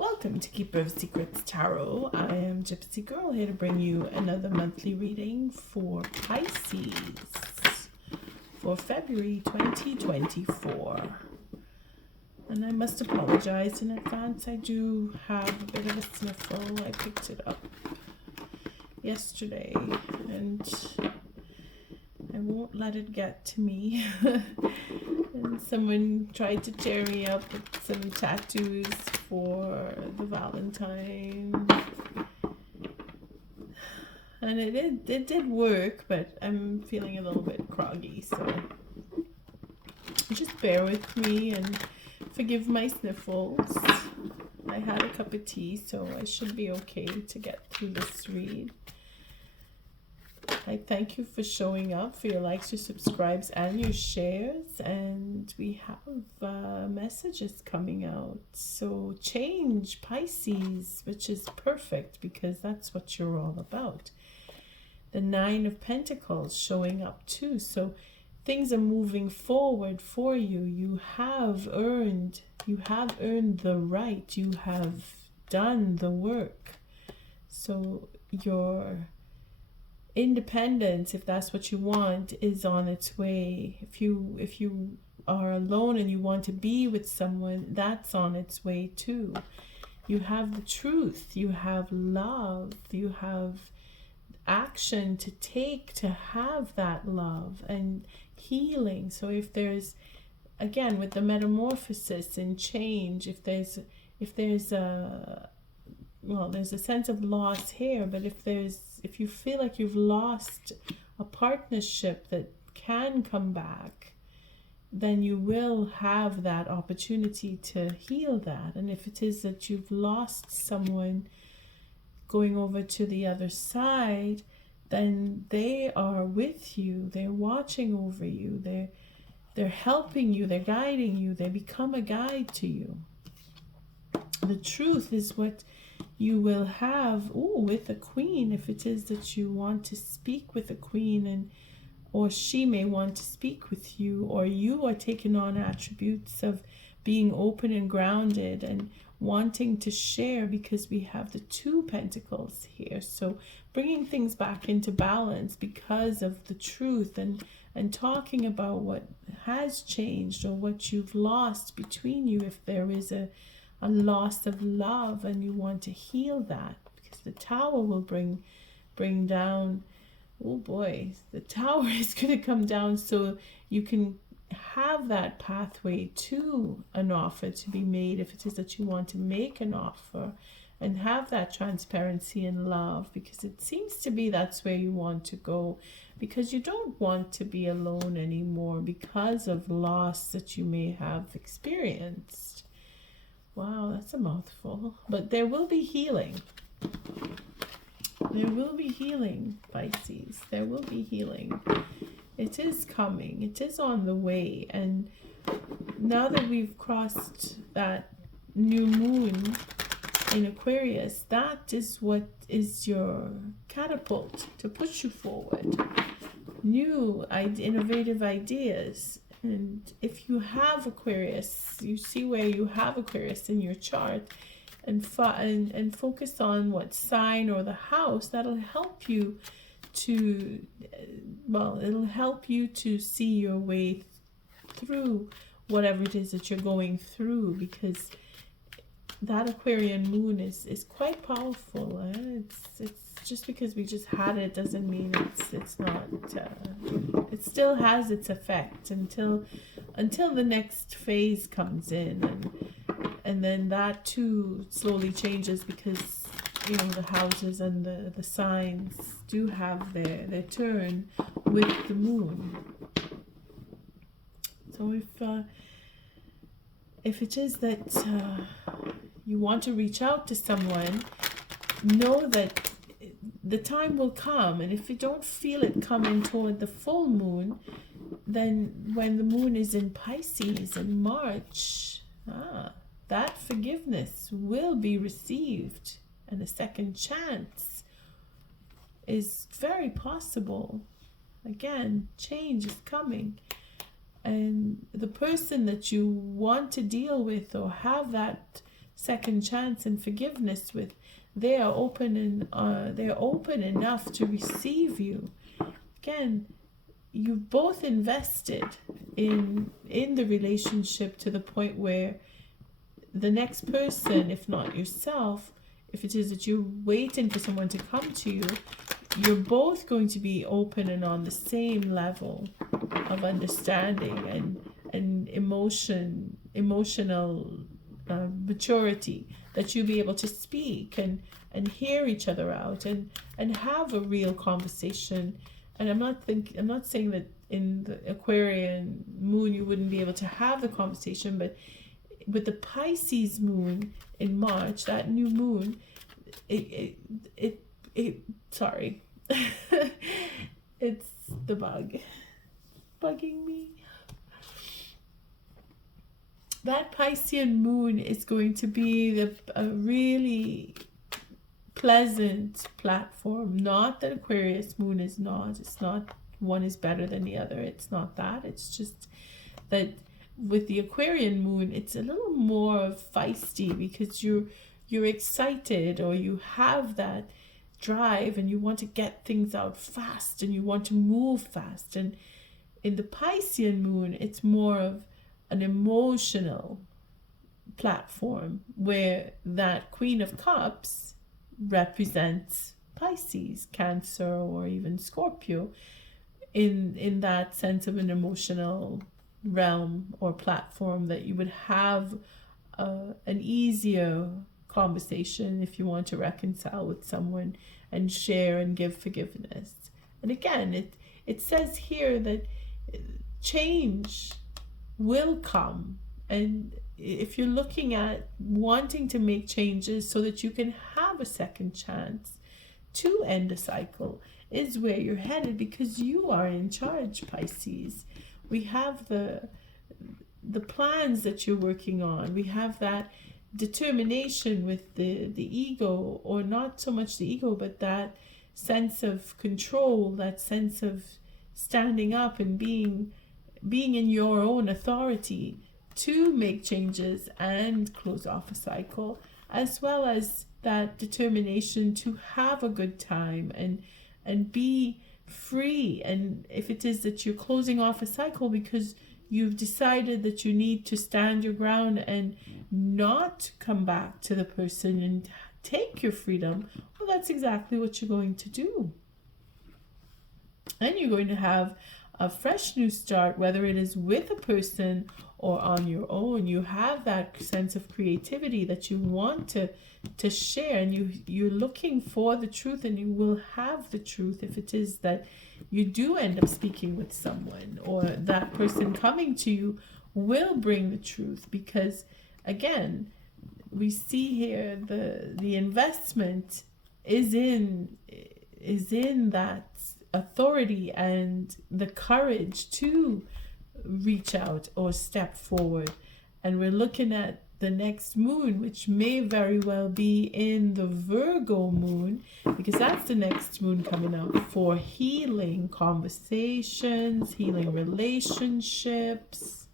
Welcome to Keeper of Secrets Tarot. I am Gypsy Girl, here to bring you another monthly reading for Pisces for February 2024. And I must apologize in advance. I do have a bit of a sniffle. I picked it up yesterday and I won't let it get to me. And someone tried to cheer me up with some tattoos for the Valentine. And it did work, but I'm feeling a little bit groggy, so just bear with me and forgive my sniffles. I had a cup of tea, so I should be okay to get through this read. I thank you for showing up, for your likes, your subscribes, and your shares. And we have messages coming out. So change, Pisces, which is perfect because that's what you're all about. The Nine of Pentacles showing up too. So things are moving forward for you. You have earned the right. You have done the work. So your independence, if that's what you want, is on its way. If you are alone and you want to be with someone, that's on its way too. You have the truth, you have love, you have action to take to have that love and healing. So if there's, again, with the metamorphosis and change, if there's a sense of loss here, but if you feel like you've lost a partnership that can come back, then you will have that opportunity to heal that. And if it is that you've lost someone going over to the other side, then they are with you, they're watching over you, they're helping you, they're guiding you, they become a guide to you. The truth is what you will have with a queen, if it is that you want to speak with a queen, or she may want to speak with you, or you are taking on attributes of being open and grounded and wanting to share, because we have the Two Pentacles here. So bringing things back into balance because of the truth, and talking about what has changed or what you've lost between you, if there is a loss of love and you want to heal that, because the Tower will bring down, oh boy, the Tower is going to come down so you can have that pathway to an offer to be made, if it is that you want to make an offer, and have that transparency and love, because it seems to be that's where you want to go, because you don't want to be alone anymore because of loss that you may have experienced. Wow, that's a mouthful. But there will be healing. There will be healing, Pisces. There will be healing. It is coming. It is on the way. And now that we've crossed that new moon in Aquarius, that is what is your catapult to push you forward. New, innovative ideas. And if you have Aquarius, you see where you have Aquarius in your chart, and focus on what sign or the house, that'll help you to, it'll help you to see your way through whatever it is that you're going through, because that Aquarian moon is quite powerful. It's just because we just had it doesn't mean it's not. It still has its effect until the next phase comes in, and then that too slowly changes, because the houses and the signs do have their turn with the moon. So if it is that you want to reach out to someone, know that the time will come, and if you don't feel it coming toward the full moon, then when the moon is in Pisces in March, that forgiveness will be received, and a second chance is very possible. Again, change is coming, and the person that you want to deal with or have that second chance and forgiveness with. They are open and they're open enough to receive you. Again, you both invested in the relationship to the point where the next person, if not yourself, if it is that you're waiting for someone to come to you, you're both going to be open and on the same level of understanding and emotional maturity, that you'll be able to speak and hear each other out and have a real conversation. And I'm not saying that in the Aquarian moon you wouldn't be able to have the conversation, but with the Pisces moon in March, that new moon, sorry, it's the bug bugging me. That Piscean moon is going to be a really pleasant platform. Not that Aquarius moon is not. It's not one is better than the other. It's not that. It's just that with the Aquarian moon, it's a little more feisty because you're excited, or you have that drive and you want to get things out fast and you want to move fast. And in the Piscean moon, it's more of an emotional platform where that Queen of Cups represents Pisces, Cancer, or even Scorpio in that sense of an emotional realm or platform that you would have an easier conversation if you want to reconcile with someone and share and give forgiveness. And again, it says here that change will come, and if you're looking at wanting to make changes so that you can have a second chance to end a cycle, is where you're headed, because you are in charge, Pisces. We have the plans that you're working on. We have that determination with the ego, or not so much the ego, but that sense of control, that sense of standing up and being in your own authority to make changes and close off a cycle, as well as that determination to have a good time and be free. And if it is that you're closing off a cycle because you've decided that you need to stand your ground and not come back to the person and take your freedom, well, that's exactly what you're going to do. And you're going to have a fresh new start, whether it is with a person or on your own. You have that sense of creativity that you want to share, and you're looking for the truth, and you will have the truth if it is that you do end up speaking with someone, or that person coming to you will bring the truth. Because again, we see here the investment is in that authority and the courage to reach out or step forward. And we're looking at the next moon, which may very well be in the Virgo moon, because that's the next moon coming up for healing conversations, healing relationships,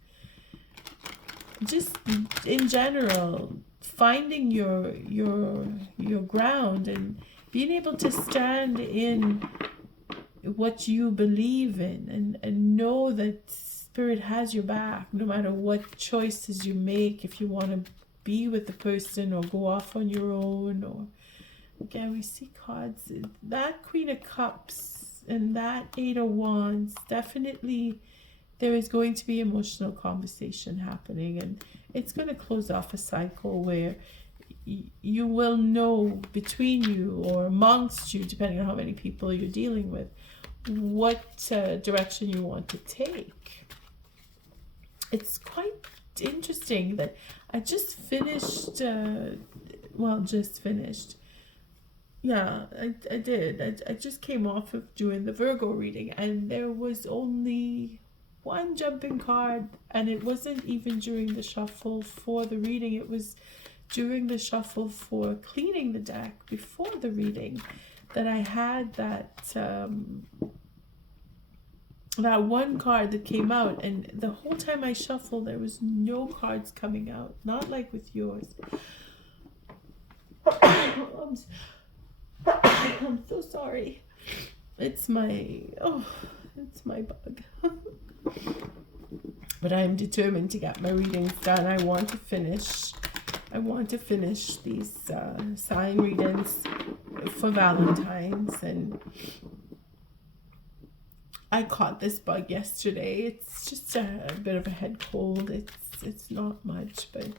just in general, finding your ground and being able to stand in what you believe in, and know that Spirit has your back no matter what choices you make. If you want to be with the person or go off on your own, or again, we see cards, that Queen of Cups and that Eight of Wands, definitely there is going to be emotional conversation happening, and it's going to close off a cycle where you will know between you or amongst you, depending on how many people you're dealing with, what direction you want to take. It's quite interesting that I just finished, yeah, I did. I just came off of doing the Virgo reading, and there was only one jumping card, and it wasn't even during the shuffle for the reading. It was during the shuffle for cleaning the deck before the reading that I had that one card that came out, and the whole time I shuffled there was no cards coming out, not like with yours. I'm so sorry. It's my bug. But I'm determined to get my readings done. I want to finish these sign readings for Valentine's, and I caught this bug yesterday. It's just a bit of a head cold. It's not much, but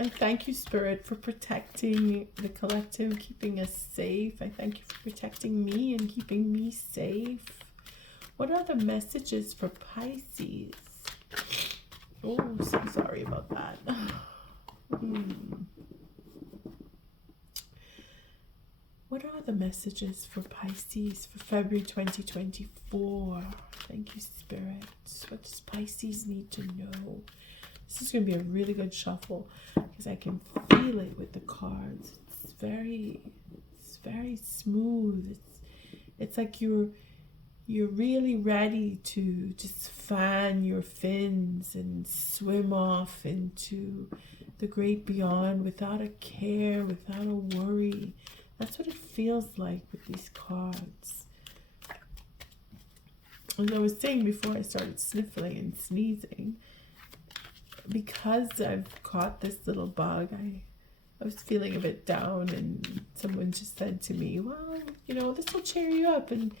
I thank you, Spirit, for protecting the collective, keeping us safe. I thank you for protecting me and keeping me safe. What are the messages for Pisces? Oh, so sorry about that. What are the messages for Pisces for February 2024? Thank you, Spirit. What does Pisces need to know? This is going to be a really good shuffle because I can feel it with the cards. It's very smooth. It's like you're really ready to just fan your fins and swim off into the great beyond without a care, without a worry. That's what it feels like with these cards. As I was saying before I started sniffling and sneezing, because I've caught this little bug, I was feeling a bit down, and someone just said to me, well, you know, this will cheer you up, and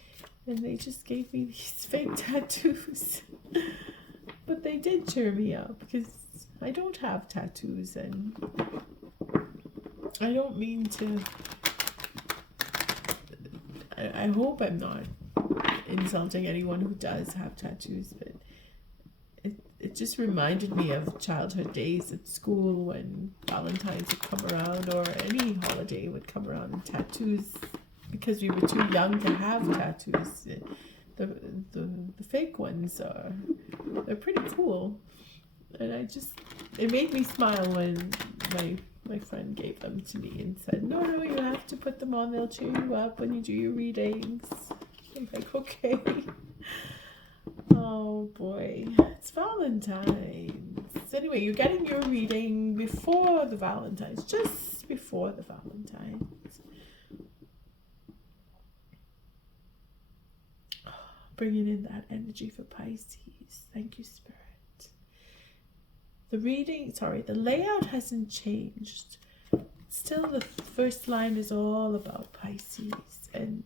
they just gave me these fake tattoos. But they did cheer me up because I don't have tattoos, and I don't mean to, I hope I'm not insulting anyone who does have tattoos, but it just reminded me of childhood days at school when Valentine's would come around, or any holiday would come around, and tattoos, because we were too young to have tattoos. The fake ones they're pretty cool, and it made me smile when my friend gave them to me and said, no, you have to put them on, they'll cheer you up when you do your readings. I'm like, okay. Oh boy, it's Valentine's. Anyway, you're getting your reading before the Valentine's, just before the Valentine's. Bringing in that energy for Pisces. Thank you, Spirit. The layout hasn't changed. Still, the first line is all about Pisces. And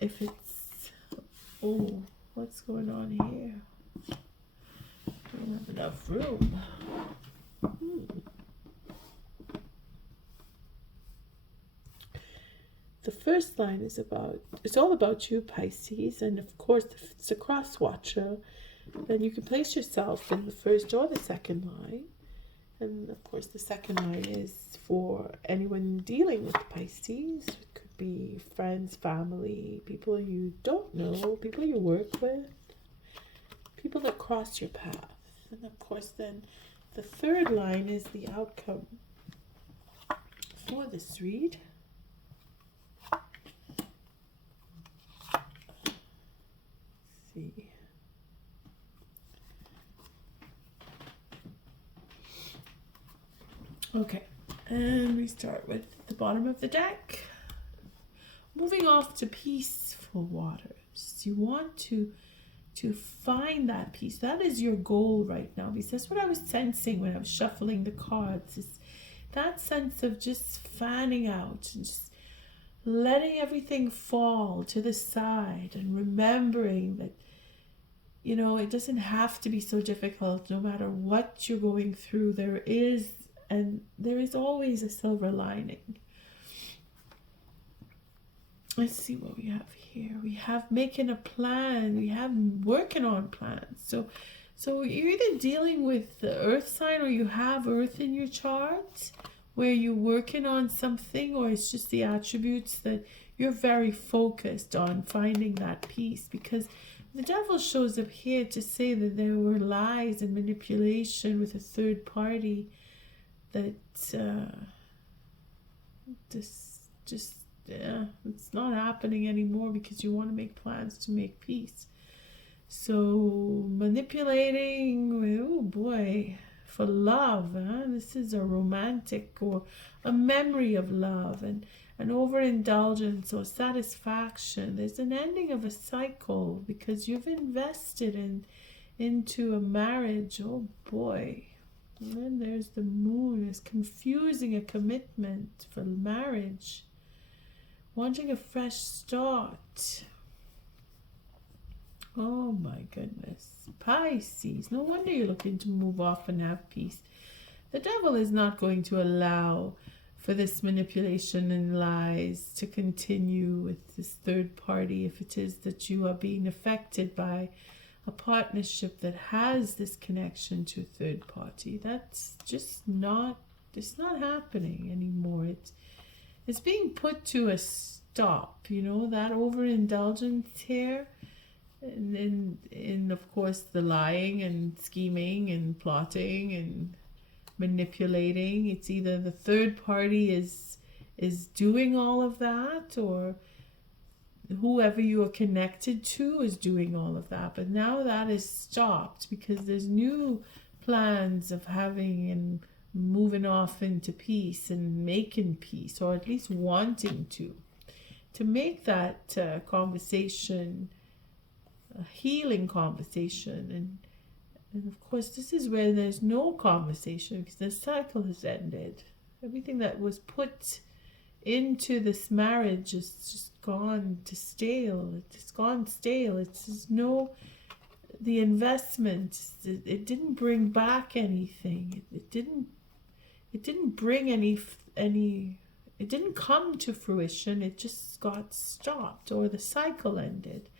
if it's, oh, what's going on here? Don't have enough room. The first line is it's all about you, Pisces, and of course, if it's a cross watcher, then you can place yourself in the first or the second line. And of course, the second line is for anyone dealing with Pisces. It could be friends, family, people you don't know, people you work with, people that cross your path. And of course, then the third line is the outcome for this read. See. Okay, and we start with the bottom of the deck. Moving off to peaceful waters. You want to find that peace. That is your goal right now, because that's what I was sensing when I was shuffling the cards, is that sense of just fanning out and just letting everything fall to the side, and remembering that, you know, it doesn't have to be so difficult. No matter what you're going through, there is always a silver lining. Let's see what we have here. We have making a plan. We have working on plans. So you're either dealing with the earth sign, or you have earth in your chart where you're working on something, or it's just the attributes that you're very focused on finding that peace. Because the devil shows up here to say that there were lies and manipulation with a third party, that it's not happening anymore, because you want to make plans to make peace. So manipulating, oh boy, for love. This is a romantic or a memory of love, and an overindulgence or satisfaction. There's an ending of a cycle because you've invested into a marriage. Oh boy. And then there's the moon. It's confusing a commitment for marriage. Wanting a fresh start. Oh my goodness. Pisces. No wonder you're looking to move off and have peace. The devil is not going to allow for this manipulation and lies to continue with this third party if it is that you are being affected by a partnership that has this connection to a third party. That's just not, it's not happening anymore. It's being put to a stop, you know, that overindulgence here. And of course the lying and scheming and plotting and manipulating. It's either the third party is doing all of that, or whoever you are connected to is doing all of that. But now that is stopped because there's new plans of having and moving off into peace and making peace, or at least wanting to make that conversation a healing conversation. And of course this is where there's no conversation because the cycle has ended. Everything that was put into this marriage is just gone to stale. It's gone stale. It's just no, the investment, it didn't bring back anything. It didn't bring any, it didn't come to fruition. It just got stopped, or the cycle ended.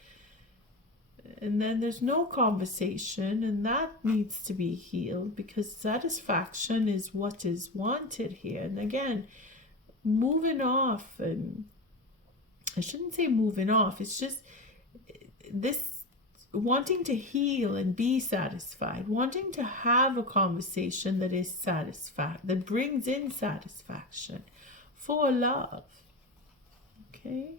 And then there's no conversation, and that needs to be healed because satisfaction is what is wanted here. And again, moving off, and I shouldn't say moving off, it's just this wanting to heal and be satisfied, wanting to have a conversation that is that brings in satisfaction for love. Okay?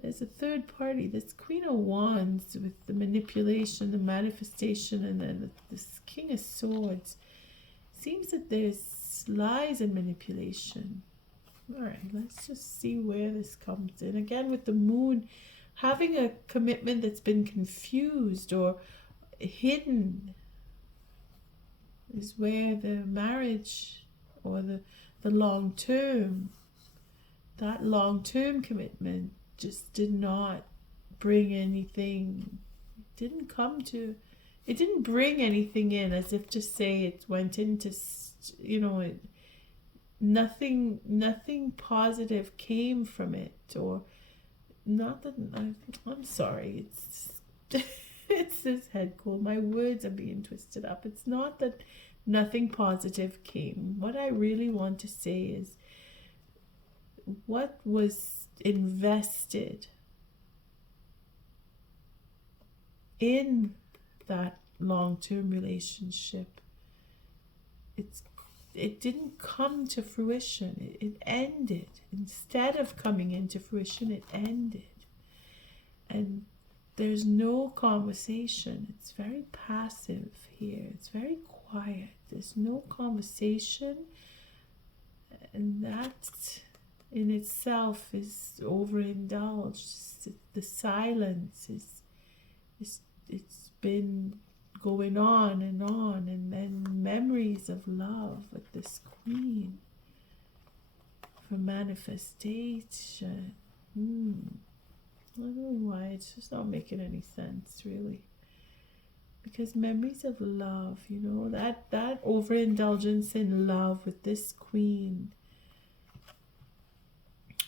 There's a third party. This Queen of Wands with the manipulation, the manifestation, and then this King of Swords. Seems that there's lies and manipulation. All right, let's just see where this comes in. Again, with the moon, having a commitment that's been confused or hidden is where the marriage or the long-term, that long-term commitment just did not bring anything. It didn't bring anything in, as if to say it went into, you know, nothing positive came from it. Or not that I'm sorry, it's this head cold. My words are being twisted up. It's not that nothing positive came. What I really want to say is what was invested in that long-term relationship, it didn't come to fruition. It ended. Instead of coming into fruition, it ended. And there's no conversation. It's very passive here. It's very quiet. There's no conversation. And that in itself is overindulged. The silence it's been going on, and then memories of love with this queen for manifestation. I don't know why, it's just not making any sense really. Because memories of love, you know, that overindulgence in love with this queen,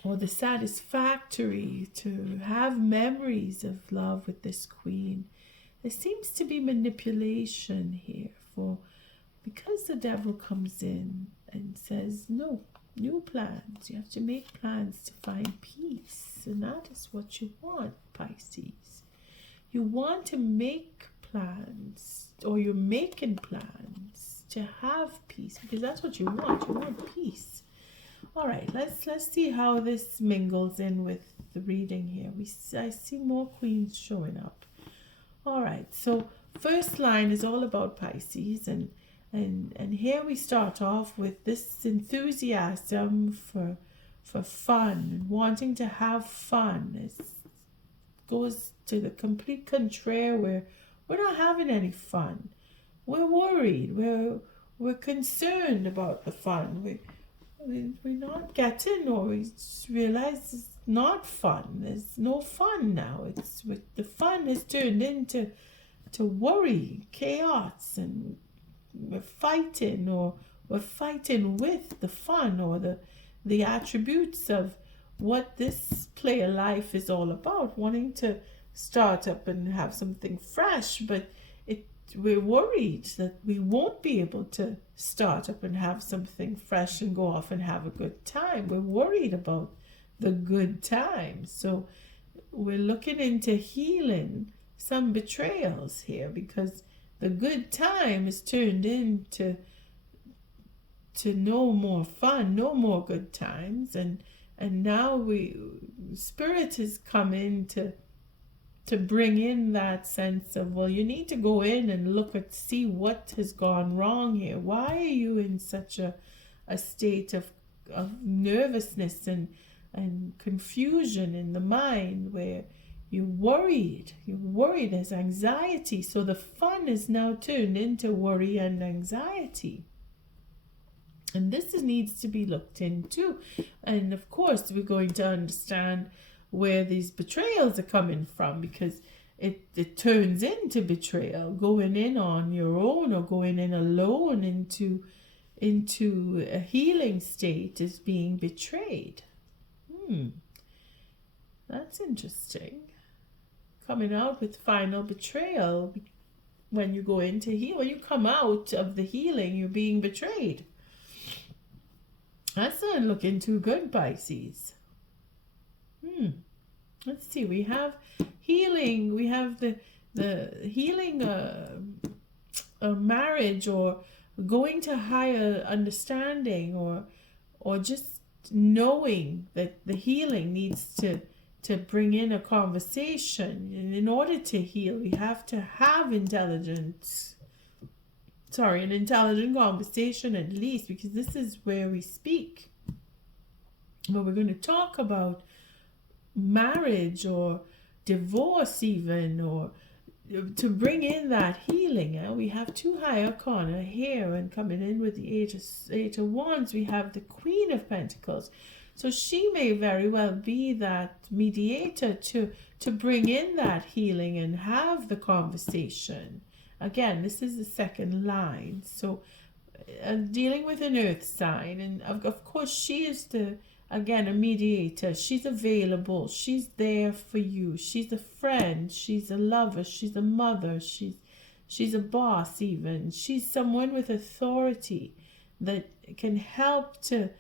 or the satisfactory to have memories of love with this queen. There seems to be manipulation here, because the devil comes in and says, no, new plans. You have to make plans to find peace. And that is what you want, Pisces. You want to make plans, or you're making plans to have peace, because that's what you want. You want peace. All right, let's see how this mingles in with the reading here. I see more queens showing up. All right, so first line is all about Pisces, and And here we start off with this enthusiasm for fun and wanting to have fun. It goes to the complete contrary where we're not having any fun. We're worried. We're concerned about the fun. We're not getting, or we just realize it's not fun. There's no fun now. The fun has turned into worry, chaos, and we're fighting, or we're fighting with the fun, or the attributes of what this play of life is all about, wanting to start up and have something fresh, but we're worried that we won't be able to start up and have something fresh and go off and have a good time. We're worried about the good time. So we're looking into healing some betrayals here, because the good time is turned into no more fun, no more good times, and now spirit has come in to bring in that sense of, well, you need to go in and see what has gone wrong here. Why are you in such a state of nervousness and confusion in the mind, where you're worried, there's anxiety. So the fun is now turned into worry and anxiety. And this needs to be looked into. And of course, we're going to understand where these betrayals are coming from, because it turns into betrayal, going in on your own or going in alone into a healing state is being betrayed. That's interesting. Coming out with final betrayal when you go into heal. When you come out of the healing, you're being betrayed. That's not looking too good, Pisces. Let's see. We have healing. We have the healing a marriage, or going to higher understanding, or just knowing that the healing needs to bring in a conversation. And in order to heal, we have to have an intelligent conversation at least, because this is where we speak. But we're going to talk about marriage or divorce even, or to bring in that healing. We have two high arcana here, and coming in with the Eight of Wands, we have the Queen of Pentacles. So she may very well be that mediator to bring in that healing and have the conversation. Again, this is the second line. So dealing with an earth sign, and of course she is a mediator. She's available. She's there for you. She's a friend. She's a lover. She's a mother. She's a boss even. She's someone with authority that can help to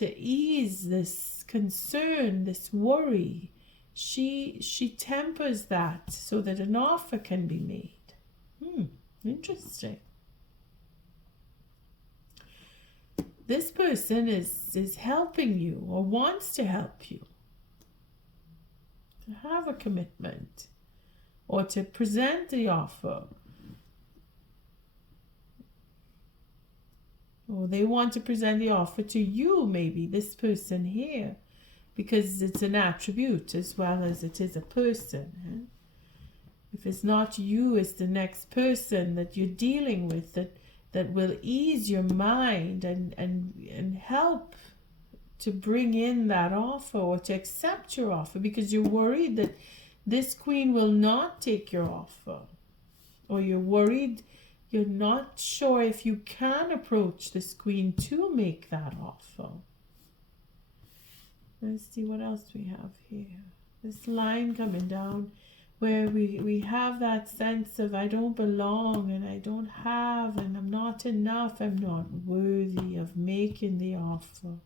ease this concern, this worry. She tempers that so that an offer can be made. Interesting. This person is helping you, or wants to help you to have a commitment, or to present the offer, or they want to present the offer to you, maybe this person here, because it's an attribute as well as it is a person. If it's not you, it's the next person that you're dealing with that will ease your mind and help to bring in that offer, or to accept your offer, because you're worried that this queen will not take your offer, or you're worried, you're not sure if you can approach this queen to make that offer. Let's see what else we have here. This line coming down, where we have that sense of I don't belong, and I don't have, and I'm not enough, I'm not worthy of making the offer.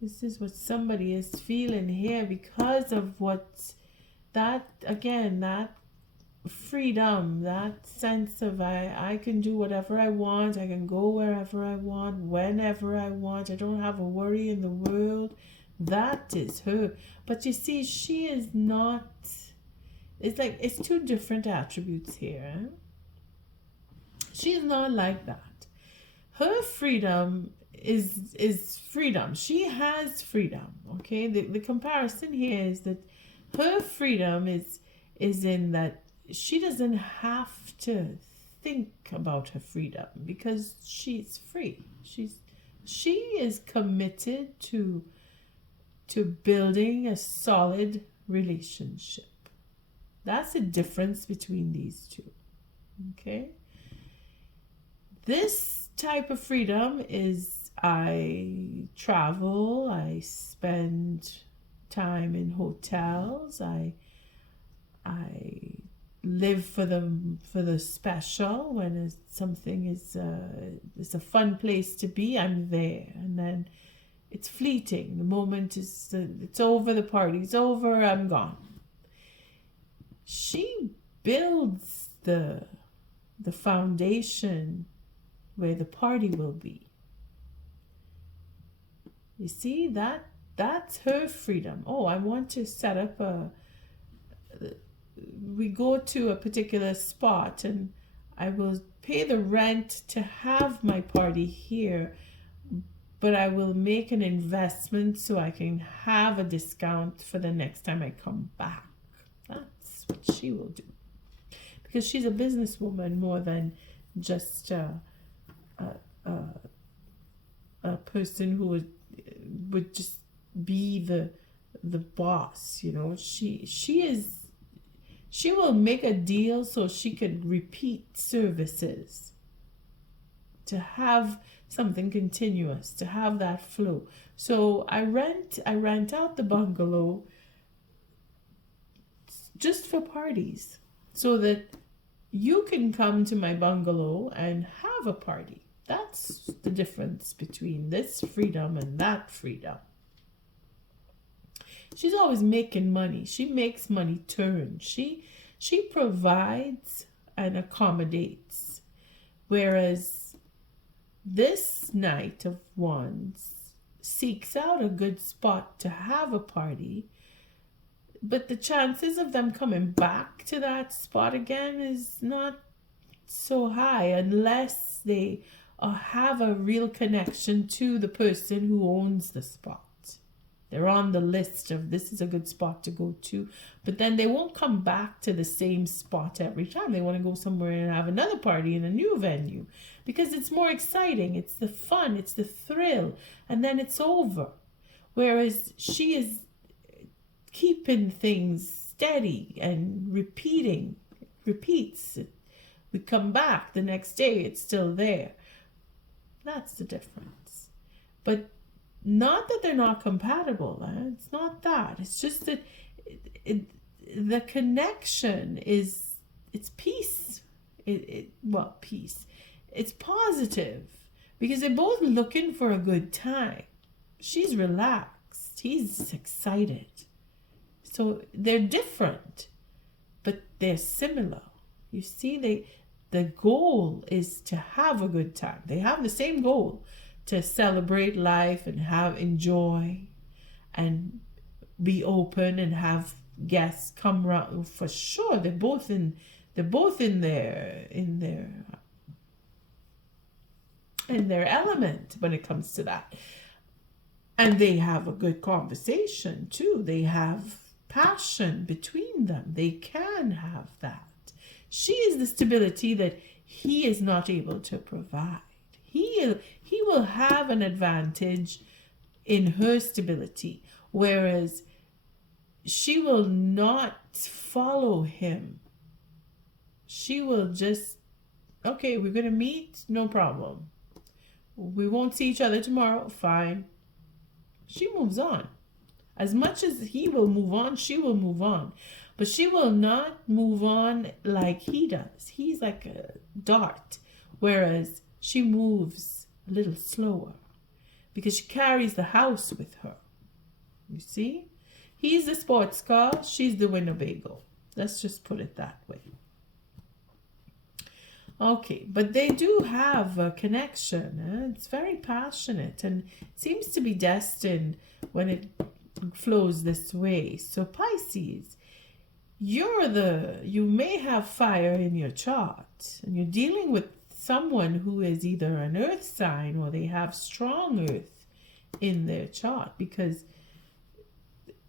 This is what somebody is feeling here, because of what that freedom, that sense of I can do whatever I want, I can go wherever I want, whenever I want, I don't have a worry in the world. That is her. But you see, she is not. It's two different attributes here. She's not like that. Her freedom is freedom. She has freedom. Okay, the comparison here is that her freedom is in that she doesn't have to think about her freedom because she's free. She is committed to building a solid relationship. That's the difference between these two. Okay? This type of freedom is I travel, I spend time in hotels, I live for the special. When something is it's a fun place to be, I'm there, and then it's fleeting. The moment is it's over, the party's over, I'm gone. She builds the foundation where the party will be. You see, that's her freedom. Oh, I want to set up we go to a particular spot and I will pay the rent to have my party here, but I will make an investment so I can have a discount for the next time I come back. That's what she will do. Because she's a businesswoman more than just a person who would just be the boss, you know. She will make a deal so she can repeat services, to have something continuous, to have that flow. So I rent out the bungalow just for parties, so that you can come to my bungalow and have a party. That's the difference between this freedom and that freedom. She's always making money. She makes money turn. She provides and accommodates. Whereas this Knight of Wands seeks out a good spot to have a party, but the chances of them coming back to that spot again is not so high unless they have a real connection to the person who owns the spot. They're on the list of this is a good spot to go to, but then they won't come back to the same spot every time. They want to go somewhere and have another party in a new venue because it's more exciting. It's the fun, it's the thrill, and then it's over. Whereas she is keeping things steady and repeats. We come back the next day, it's still there. That's the difference. But not that they're not compatible. It's not that. It's just that the connection is, it's peace. Peace. It's positive because they're both looking for a good time. She's relaxed. He's excited. So they're different, but they're similar. You see, the goal is to have a good time. They have the same goal, to celebrate life and enjoy and be open and have guests come around. For sure, they're both in their element when it comes to that. And they have a good conversation too. They have passion between them. They can have that. She is the stability that he is not able to provide. He will have an advantage in her stability, whereas she will not follow him. She will just, okay, we're going to meet, no problem. We won't see each other tomorrow, fine. She moves on. As much as he will move on, she will move on. But she will not move on like he does. He's like a dart, whereas she moves a little slower because she carries the house with her. You see? He's the sports car, she's the Winnebago. Let's just put it that way. Okay, but they do have a connection. It's very passionate and seems to be destined when it flows this way. So Pisces, you may have fire in your chart and you're dealing with someone who is either an earth sign or they have strong earth in their chart, because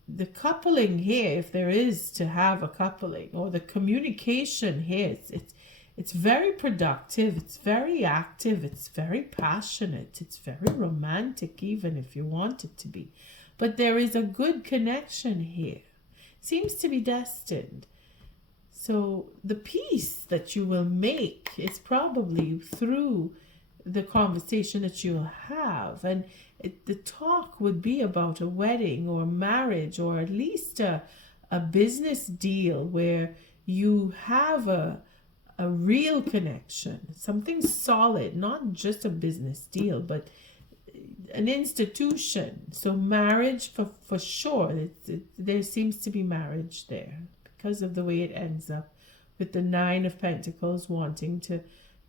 the coupling here, if there is to have a coupling, or the communication here, it's very productive, it's very active, it's very passionate, it's very romantic, even if you want it to be. But there is a good connection here. Seems to be destined. So the peace that you will make is probably through the conversation that you'll have. And the talk would be about a wedding or marriage, or at least a business deal where you have a real connection, something solid, not just a business deal, but an institution. So marriage for sure, there seems to be marriage there because of the way it ends up with the Nine of Pentacles wanting to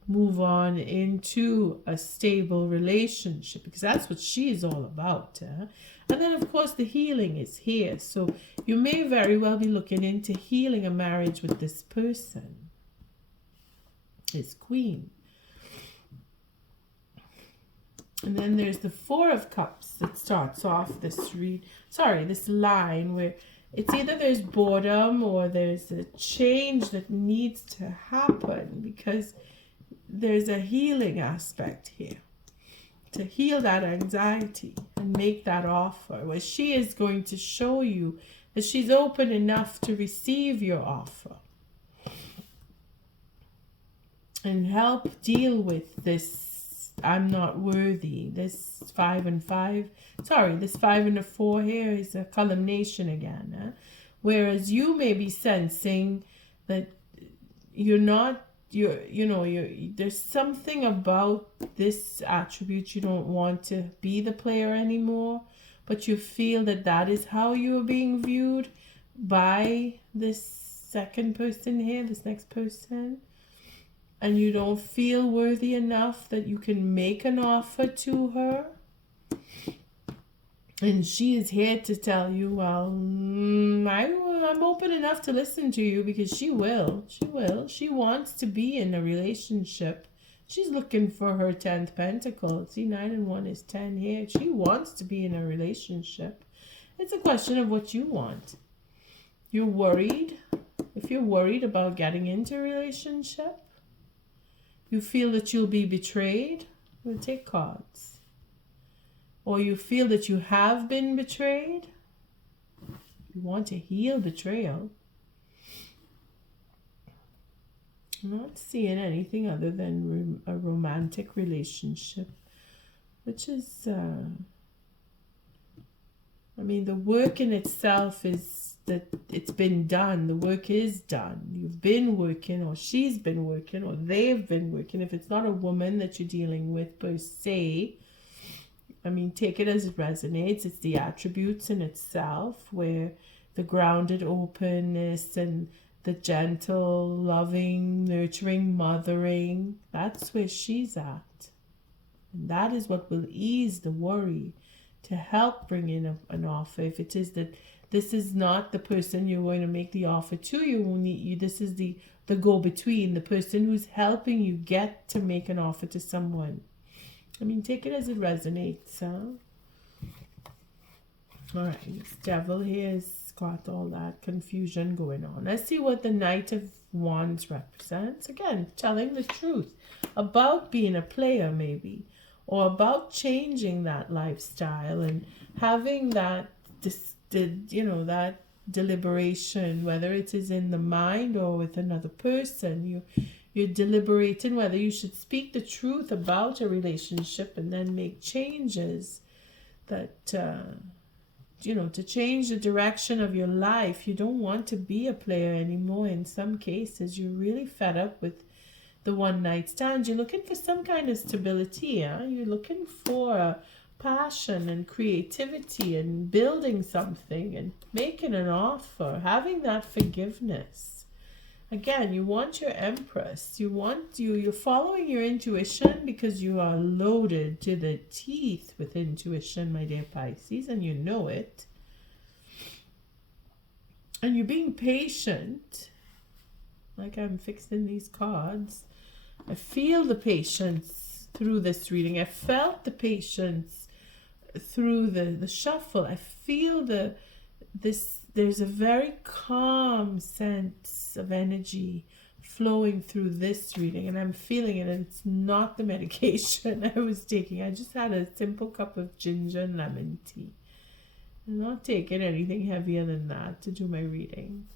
move on into a stable relationship, because that's what she is all about. And then of course the healing is here, so you may very well be looking into healing a marriage with this person, this Queen. And then there's the Four of Cups that starts off this this line where it's either there's boredom or there's a change that needs to happen, because there's a healing aspect here to heal that anxiety and make that offer, where she is going to show you that she's open enough to receive your offer and help deal with this I'm not worthy. This 5 and 5, this 5 and a 4 here is a culmination again. Whereas you may be sensing that there's something about this attribute, you don't want to be the player anymore, but you feel that is how you're being viewed by this second person here, this next person, and you don't feel worthy enough that you can make an offer to her. And she is here to tell you, well, I'm open enough to listen to you, because she will. She wants to be in a relationship. She's looking for her 10th pentacle. See, 9 and 1 is 10 here. She wants to be in a relationship. It's a question of what you want. You're worried. If you're worried about getting into a relationship, you feel that you'll be betrayed, we'll take cards. Or you feel that you have been betrayed. You want to heal betrayal. I'm not seeing anything other than a romantic relationship, which is, the work in itself is that it's been done. The work is done. You've been working, or she's been working, or they've been working. If it's not a woman that you're dealing with per se, take it as it resonates. It's the attributes in itself, where the grounded openness and the gentle, loving, nurturing, mothering, that's where she's at. And that is what will ease the worry, to help bring in an offer. If it is that this is not the person you're going to make the offer to, this is the go-between, the person who's helping you get to make an offer to someone. Take it as it resonates. Huh? All right, this devil here has got all that confusion going on. Let's see what the Knight of Wands represents. Again, telling the truth about being a player, maybe, or about changing that lifestyle and having that that deliberation, whether it is in the mind or with another person. You're deliberating whether you should speak the truth about a relationship and then make changes that, to change the direction of your life. You don't want to be a player anymore. In some cases, you're really fed up with the one night stand. You're looking for some kind of stability. You're looking for passion and creativity and building something and making an offer, having that forgiveness. Again, you want your Empress. You're following your intuition, because you are loaded to the teeth with intuition, my dear Pisces, and you know it. And you're being patient, like I'm fixing these cards. I feel the patience through this reading. I felt the patience through the shuffle. I feel there's a very calm sense of energy flowing through this reading, and I'm feeling it, and it's not the medication I was taking. I just had a simple cup of ginger and lemon tea. I'm not taking anything heavier than that to do my reading.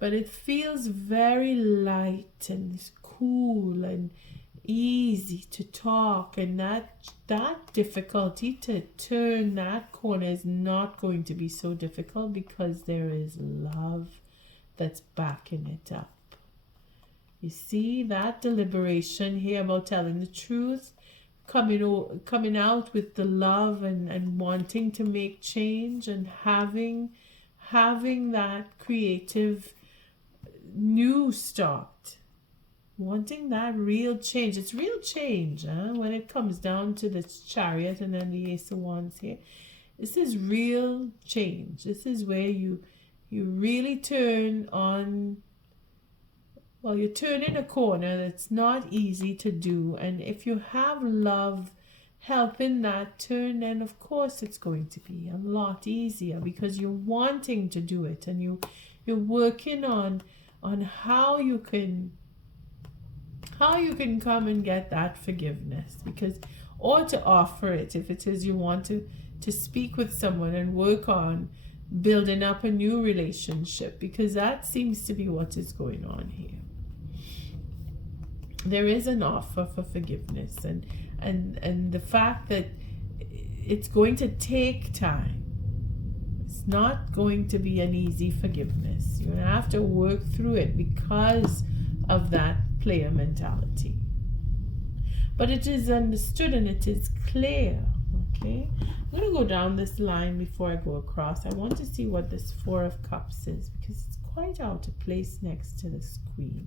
But it feels very light and cool and easy to talk, and that difficulty to turn that corner is not going to be so difficult because there is love that's backing it up. You see that deliberation here about telling the truth, coming out with the love and wanting to make change, and having that creative new start, wanting that real change. It's real change, when it comes down to this Chariot and then the Ace of Wands here. This is real change. This is where you really turn on. Well, you turn in a corner that's not easy to do, and if you have love helping that turn, then of course it's going to be a lot easier because you're wanting to do it, and you're working on how you can come and get that forgiveness, because, or to offer it if it is you want to speak with someone and work on building up a new relationship, because that seems to be what is going on here. There is an offer for forgiveness, and the fact that it's going to take time. It's not going to be an easy forgiveness. You're going to have to work through it because of that player mentality. But it is understood and it is clear. Okay, I'm going to go down this line before I go across. I want to see what this Four of Cups is, because it's quite out of place next to this Queen.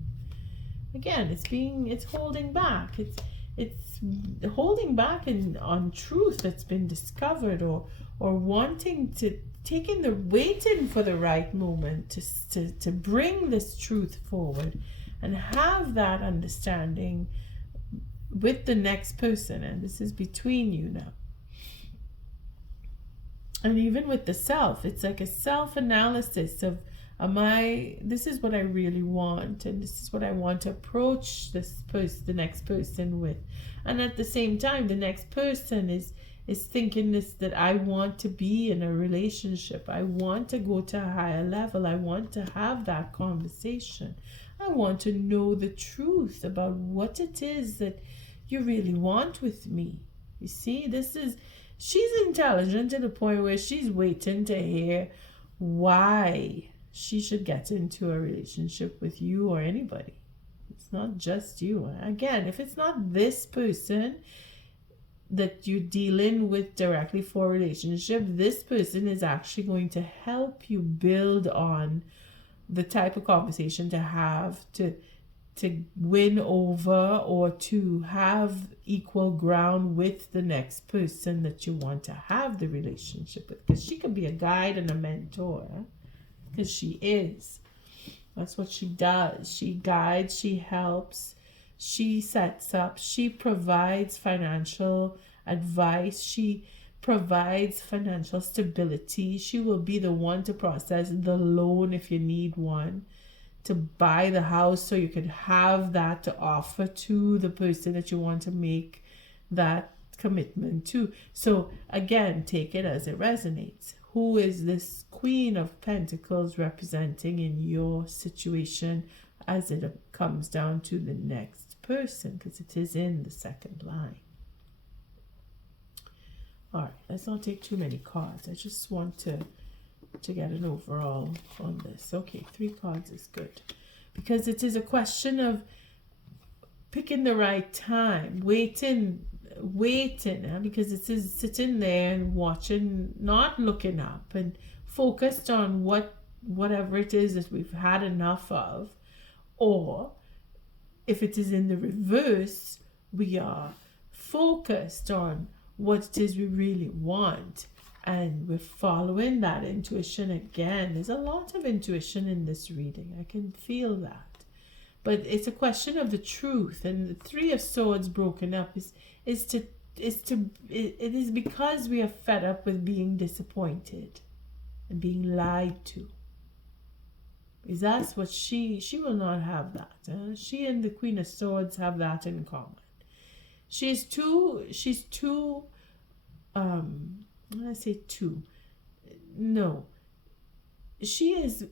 Again, it's holding back. It's holding back on truth that's been discovered, or wanting to waiting for the right moment to bring this truth forward and have that understanding with the next person. And this is between you now. And even with the self, it's like a self-analysis of, this is what I really want, and this is what I want to approach the next person with. And at the same time, the next person is thinking that I want to be in a relationship. I want to go to a higher level. I want to have that conversation. I want to know the truth about what it is that you really want with me. You see, she's intelligent to the point where she's waiting to hear why she should get into a relationship with you or anybody. It's not just you. Again, if it's not this person that you're dealing with directly for a relationship, this person is actually going to help you build on the type of conversation to have to win over, or to have equal ground with the next person that you want to have the relationship with. Because she could be a guide and a mentor. Because she is. That's what she does. She guides, she helps, she sets up, she provides financial advice, she provides financial stability. She will be the one to process the loan if you need one, to buy the house so you can have that to offer to the person that you want to make that commitment to. So again, take it as it resonates. Who is this Queen of Pentacles representing in your situation as it comes down to the next person? Because it is in the second line. All right, let's not take too many cards. I just want to get an overall on this. Okay, 3 cards is good. Because it is a question of picking the right time, waiting, because it is sitting there and watching, not looking up, and focused on whatever it is that we've had enough of. Or if it is in the reverse, we are focused on what it is we really want, and we're following that intuition. Again, there's a lot of intuition in this reading. I can feel that. But it's a question of the truth, and the Three of Swords broken up it is because we are fed up with being disappointed and being lied to. Is that's what she will not have that. She and the Queen of Swords have that in common. She's too when I say too, no. She is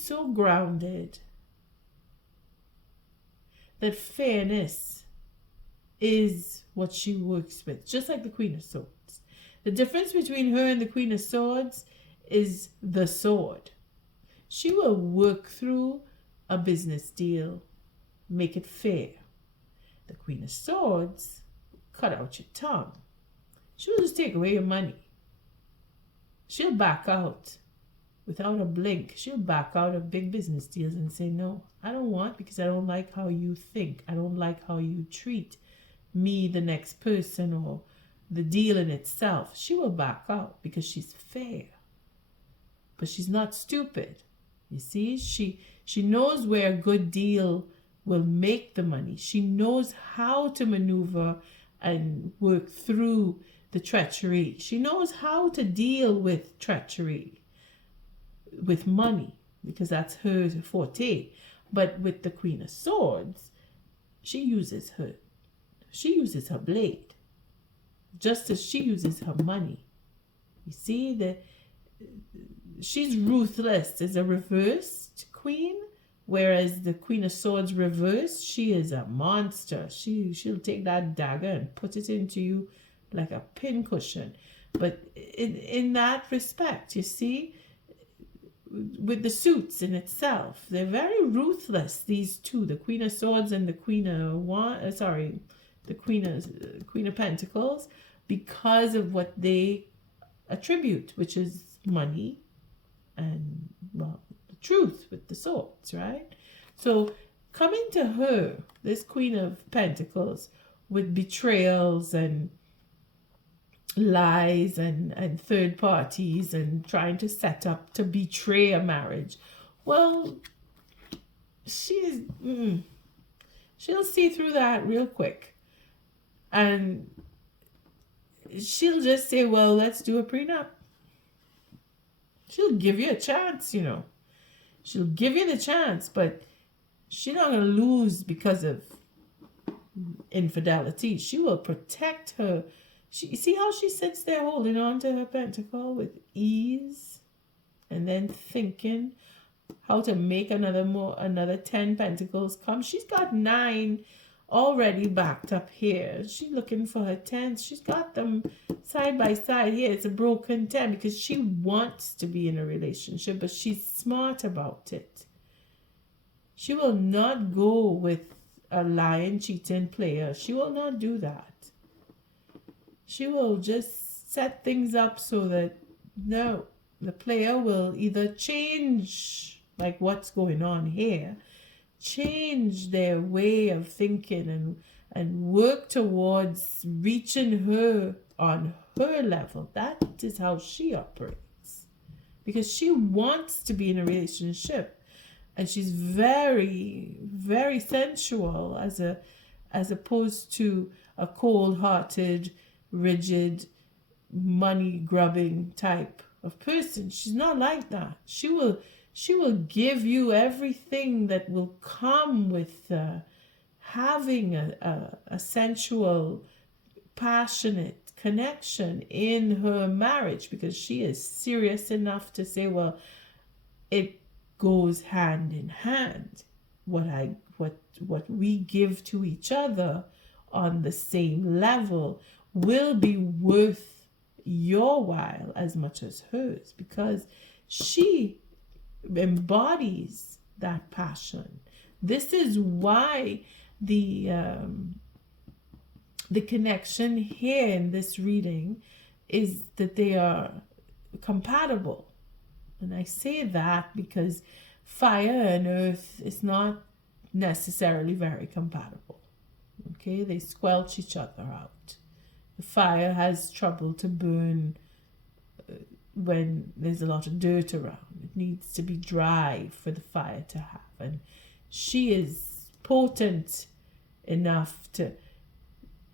so grounded that fairness is what she works with, just like the Queen of Swords. The difference between her and the Queen of Swords is the sword. She will work through a business deal, make it fair. The Queen of Swords, cut out your tongue. She will just take away your money. She'll back out without a blink. She'll back out of big business deals and say, no, I don't want, because I don't like how you think. I don't like how you treat me, the next person, or the deal in itself. She will back out because she's fair. But she's not stupid. You see, she knows where a good deal will make the money. She knows how to maneuver and work through the treachery. She knows how to deal with treachery, with money, because that's her forte. But with the Queen of Swords, she uses her blade, just as she uses her money. You see, she's ruthless as a reversed queen, whereas the Queen of Swords reversed, she is a monster. She'll take that dagger and put it into you like a pincushion. But in that respect, you see, with the suits in itself, they're very ruthless, these two, the Queen of Swords and the Queen of Pentacles, because of what they attribute, which is money and, well, the truth with the swords, right? So coming to her, this Queen of Pentacles, with betrayals and lies and third parties and trying to set up to betray a marriage, well, she'll see through that real quick, and she'll just say, well, let's do a prenup. She'll give you a chance, she'll give you the chance, but she's not going to lose because of infidelity. She will protect her. You see how she sits there holding on to her pentacle with ease, and then thinking how to make another 10 pentacles come. She's got 9 already backed up here. She's looking for her 10s. She's got them side by side here. It's a broken 10 because she wants to be in a relationship, but she's smart about it. She will not go with a lying, cheating player. She will not do that. She will just set things up so that, no, the player will either change, like what's going on here, change their way of thinking and work towards reaching her on her level. That is how she operates, because she wants to be in a relationship, and she's very, very sensual as opposed to a cold-hearted, rigid, money-grubbing type of person. She's not like that. She will give you everything that will come with having a sensual, passionate connection in her marriage, because she is serious enough to say, well, it goes hand in hand. What we give to each other on the same level will be worth your while as much as hers, because she embodies that passion. This is why the connection here in this reading is that they are compatible. And I say that because fire and earth is not necessarily very compatible. Okay, they squelch each other out. The fire has trouble to burn when there's a lot of dirt around. It needs to be dry for the fire to have. And she is potent enough to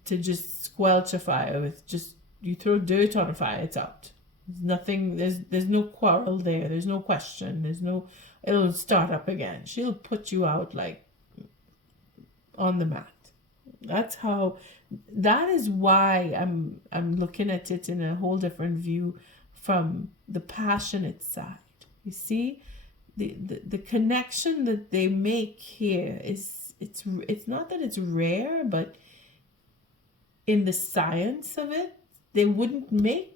just squelch a fire with just, you throw dirt on a fire, it's out. There's nothing, there's no quarrel there, there's no question, it'll start up again. She'll put you out like on the mat. That is why I'm looking at it in a whole different view from the passionate side. You see, the connection that they make here is, it's not that it's rare, but in the science of it, they wouldn't make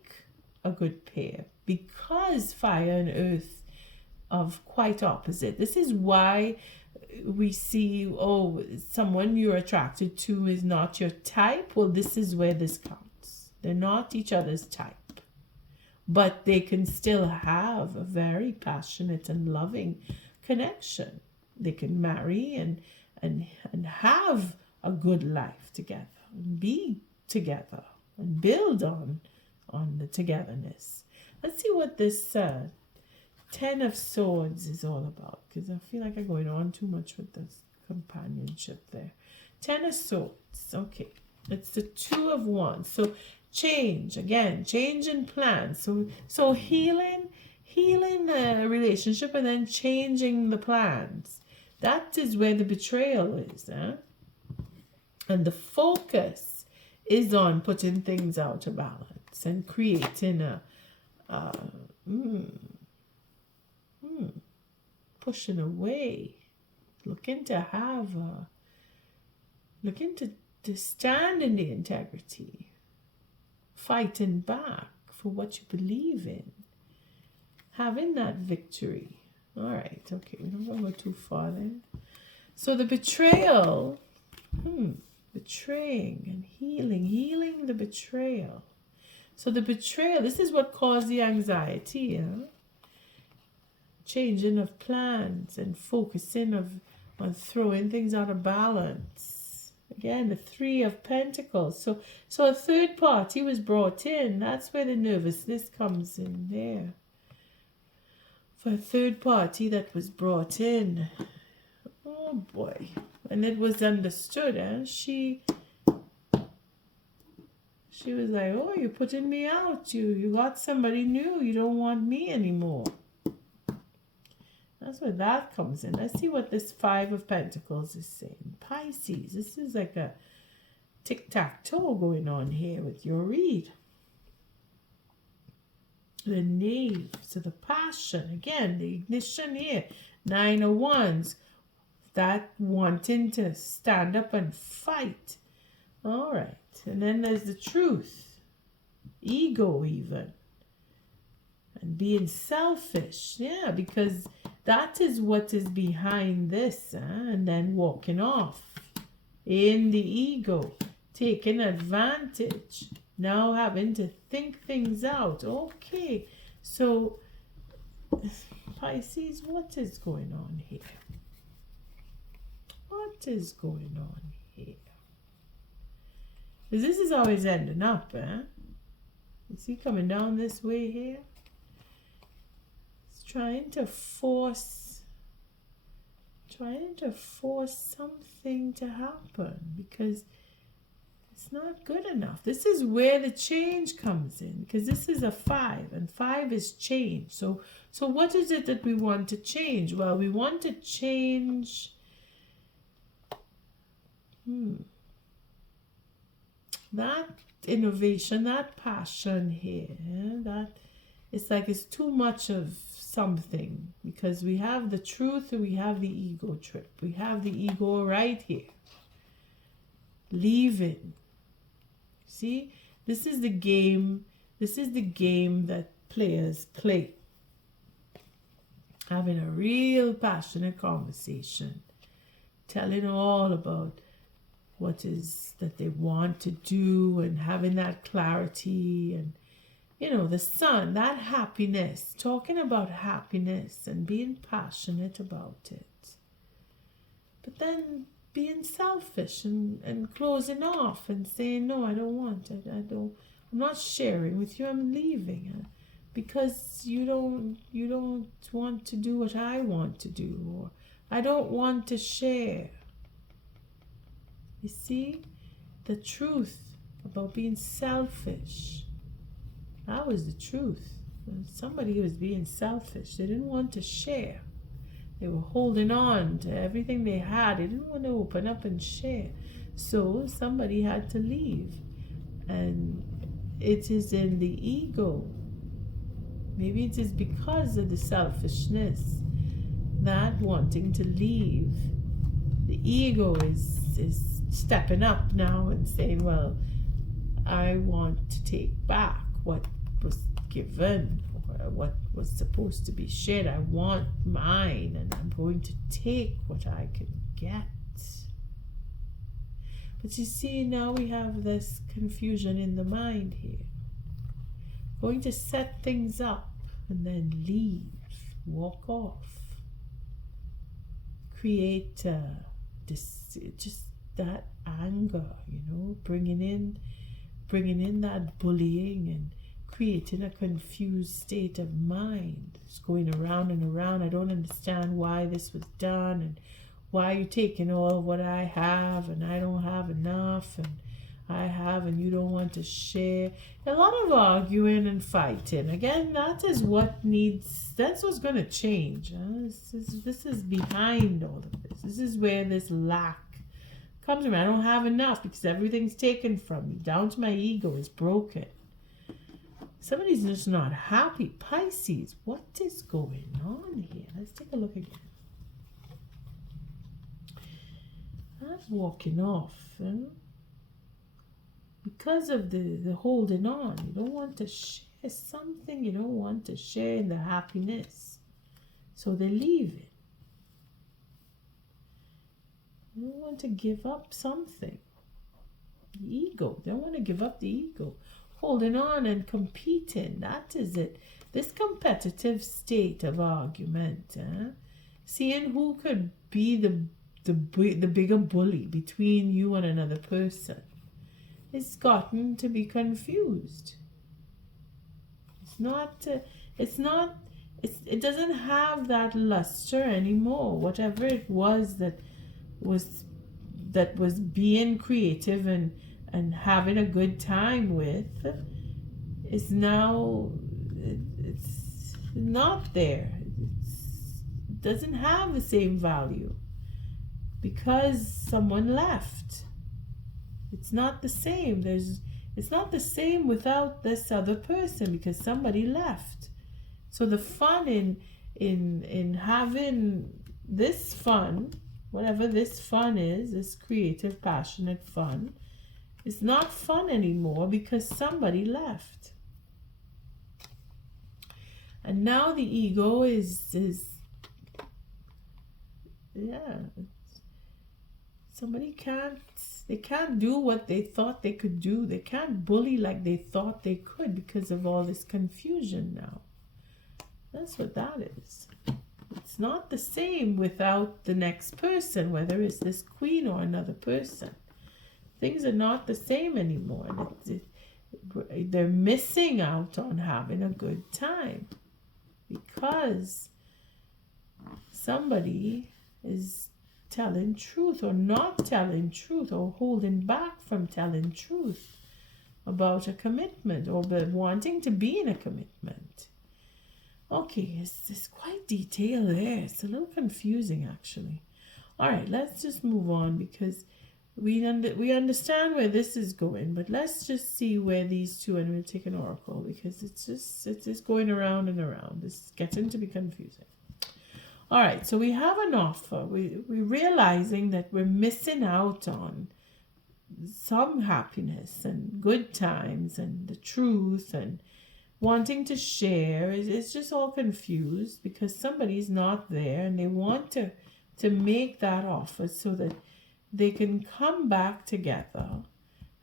a good pair, because fire and earth are quite opposite. This is why we see, someone you're attracted to is not your type. Well, this is where this counts. They're not each other's type, but they can still have a very passionate and loving connection. They can marry and have a good life together, and be together, and build on the togetherness. Let's see what this Ten of Swords is all about, because I feel like I'm going on too much with this companionship there. Ten of Swords. Okay. It's the Two of Wands. So change again, change in plans. So healing the relationship and then changing the plans. That is where the betrayal is, and the focus is on putting things out of balance and creating pushing away, looking to stand in the integrity, fighting back for what you believe in, having that victory. All right, okay, we don't go too far then. So the betrayal, betraying and healing the betrayal. So the betrayal, this is what caused the anxiety, changing of plans and focusing on throwing things out of balance. Again, the Three of Pentacles. So a third party was brought in. That's where the nervousness comes in there. For a third party that was brought in. Oh boy. And it was understood, She was like, oh, you're putting me out. You got somebody new. You don't want me anymore. That's where that comes in. Let's see what this Five of Pentacles is saying. Pisces, this is like a tic-tac-toe going on here with your read. The Knave, so the passion, again, the ignition here. Nine of Wands, that wanting to stand up and fight. All right, and then there's the Truth, ego even, and being selfish. Yeah, because that is what is behind this, and then walking off in the ego, taking advantage, now having to think things out. Okay, so Pisces, what is going on here? What is going on here? Because this is always ending up, Is he coming down this way here? Trying to force something to happen, because it's not good enough. This is where the change comes in, because this is a 5, and 5 is change. So what is it that we want to change? Well, we want to change that innovation, that passion here, that it's like it's too much of something, because we have the Truth and we have the ego trip. We have the ego right here. Leaving. See, this is the game. This is the game that players play. Having a real passionate conversation, telling all about what is that they want to do, and having that clarity, and the Sun, that happiness, talking about happiness and being passionate about it. But then being selfish and closing off and saying, no, I don't want it. I'm not sharing with you. I'm leaving because you don't want to do what I want to do, or I don't want to share. You see, the truth about being selfish. That was the truth. Somebody was being selfish. They didn't want to share. They were holding on to everything they had. They didn't want to open up and share. So somebody had to leave. And it is in the ego. Maybe it is because of the selfishness, that wanting to leave. The ego is stepping up now and saying, well, I want to take back what was given, or what was supposed to be shared. I want mine, and I'm going to take what I can get. But you see, now we have this confusion in the mind here. Going to set things up and then leave, walk off, create just that anger, bringing in that bullying and creating a confused state of mind. It's going around and around. I don't understand why this was done, and why you're taking all of what I have and I don't have enough, and I have and you don't want to share. A lot of arguing and fighting. Again, that's what's going to change. This is behind all of this. This is where this lack comes from. I don't have enough because everything's taken from me. Down to my ego is broken. Somebody's just not happy. Pisces, what is going on here? Let's take a look again. That's walking off. Because of the holding on. You don't want to share something. You don't want to share in the happiness. So they leave it. You don't want to give up something. The ego. They don't want to give up the ego. Holding on and competing. That is it. This competitive state of argument. Seeing who could be the bigger bully between you and another person. It's gotten to be confused. It doesn't have that luster anymore. Whatever it was that was being creative and having a good time with is now, it's not there. It doesn't have the same value because someone left. It's not the same. It's not the same without this other person because somebody left. So the fun in having this fun, whatever this fun is, this creative, passionate fun, is not fun anymore because somebody left. And now the ego is somebody they can't do what they thought they could do. They can't bully like they thought they could because of all this confusion now. That's what that is. It's not the same without the next person, whether it's this queen or another person. Things are not the same anymore. They're missing out on having a good time because somebody is telling truth or not telling truth or holding back from telling truth about a commitment or wanting to be in a commitment. Okay, it's quite detailed there. It's a little confusing actually. All right, let's just move on because we understand where this is going, but let's just see where these two, and we'll take an oracle because it's just going around and around. It's getting to be confusing. All right, so we have an offer. We're realizing that we're missing out on some happiness and good times and the truth and wanting to share. It's just all confused because somebody's not there and they want to make that offer so that they can come back together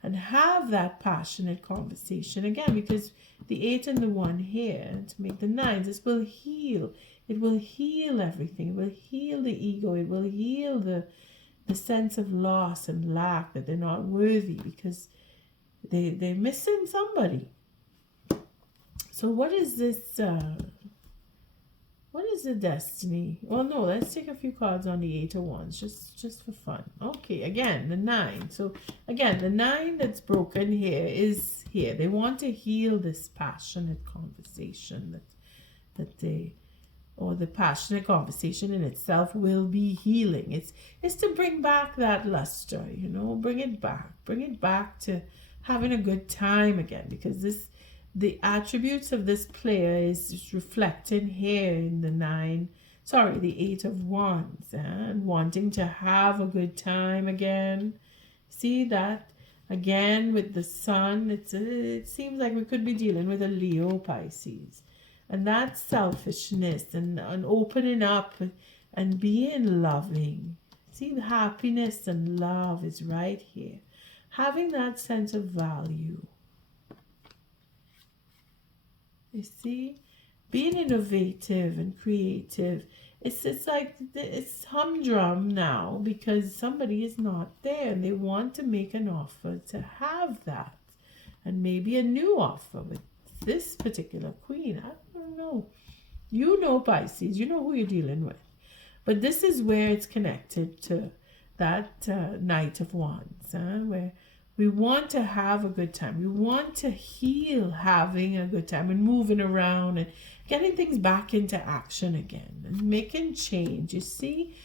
and have that passionate conversation again, because the 8 and the 1 here to make the 9, this will heal. It will heal everything. It will heal the ego. It will heal the sense of loss and lack, that they're not worthy because they're missing somebody. So what is this What is the destiny? Well, no, let's take a few cards on the Eight of Wands, just for fun. Okay, again, the 9. So, again, the 9 that's broken here is here. They want to heal this passionate conversation that they, or the passionate conversation in itself will be healing. It's to bring back that luster, you know, bring it back to having a good time again, because the attributes of this player is reflecting here in the 8 of Wands, and wanting to have a good time again. See that again with the Sun. It seems like we could be dealing with a Leo Pisces, and that selfishness and opening up and being loving. See, the happiness and love is right here. Having that sense of value. You see, being innovative and creative. It's like it's humdrum now because somebody is not there and they want to make an offer to have that, and maybe a new offer with this particular queen. I don't know. You know, Pisces. You know who you're dealing with, but this is where it's connected to that Knight of Wands, where we want to have a good time. We want to heal having a good time and moving around and getting things back into action again and making change. You see,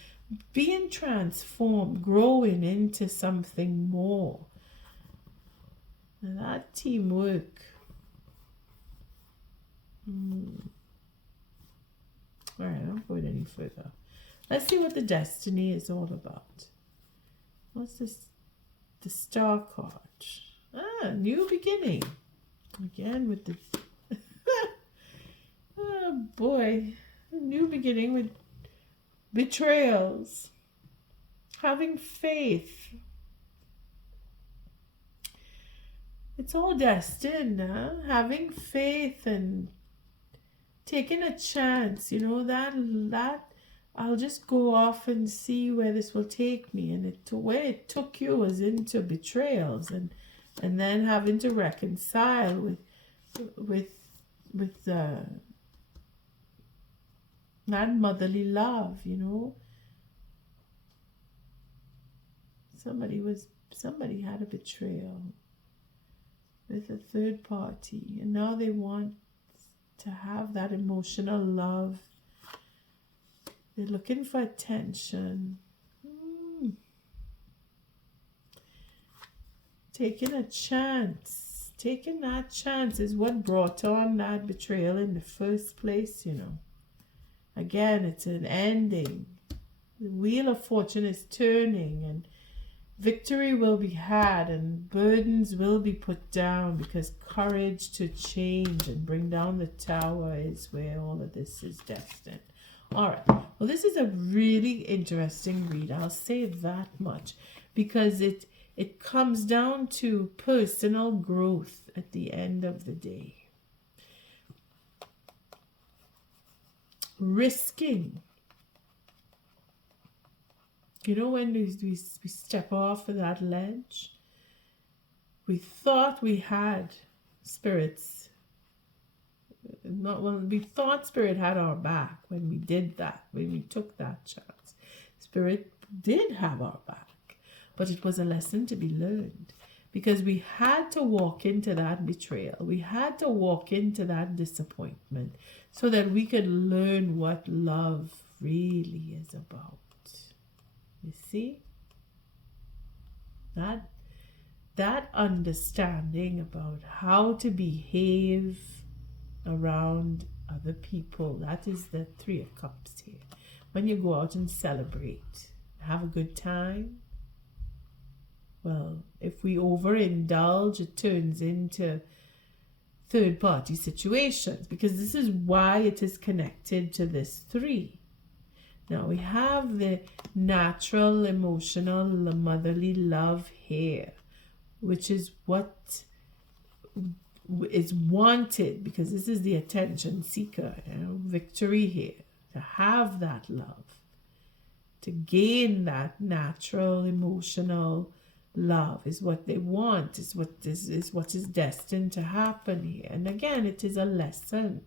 being transformed, growing into something more. Now that teamwork. All right, I don't go any further. Let's see what the destiny is all about. What's this? The Star card. New beginning. Again with the... oh boy. A new beginning with betrayals. Having faith. It's all destined, huh? Having faith and taking a chance. You know, that I'll just go off and see where this will take me. And where it took you was into betrayals and then having to reconcile with that motherly love, you know. Somebody had a betrayal with a third party, and now they want to have that emotional love. They're looking for attention. Taking a chance. Taking that chance is what brought on that betrayal in the first place, you know. Again, it's an ending. The wheel of fortune is turning and victory will be had and burdens will be put down, because courage to change and bring down the tower is where all of this is destined. All right. Well, this is a really interesting read. I'll say that much, because it comes down to personal growth at the end of the day. Risking. You know, when we step off of that ledge, we thought we had spirits. We thought Spirit had our back when we did that, when we took that chance. Spirit did have our back, but it was a lesson to be learned, because we had to walk into that betrayal. We had to walk into that disappointment so that we could learn what love really is about. You see? That understanding about how to behave around other people. That is the Three of Cups here. When you go out and celebrate, have a good time. Well, if we overindulge, it turns into third-party situations, because this is why it is connected to this 3. Now we have the natural, emotional, motherly love here, which is what is wanted, because this is the attention seeker, you know, victory here, to have that love, to gain that natural, emotional love is what they want, is what is destined to happen here. And again, it is a lesson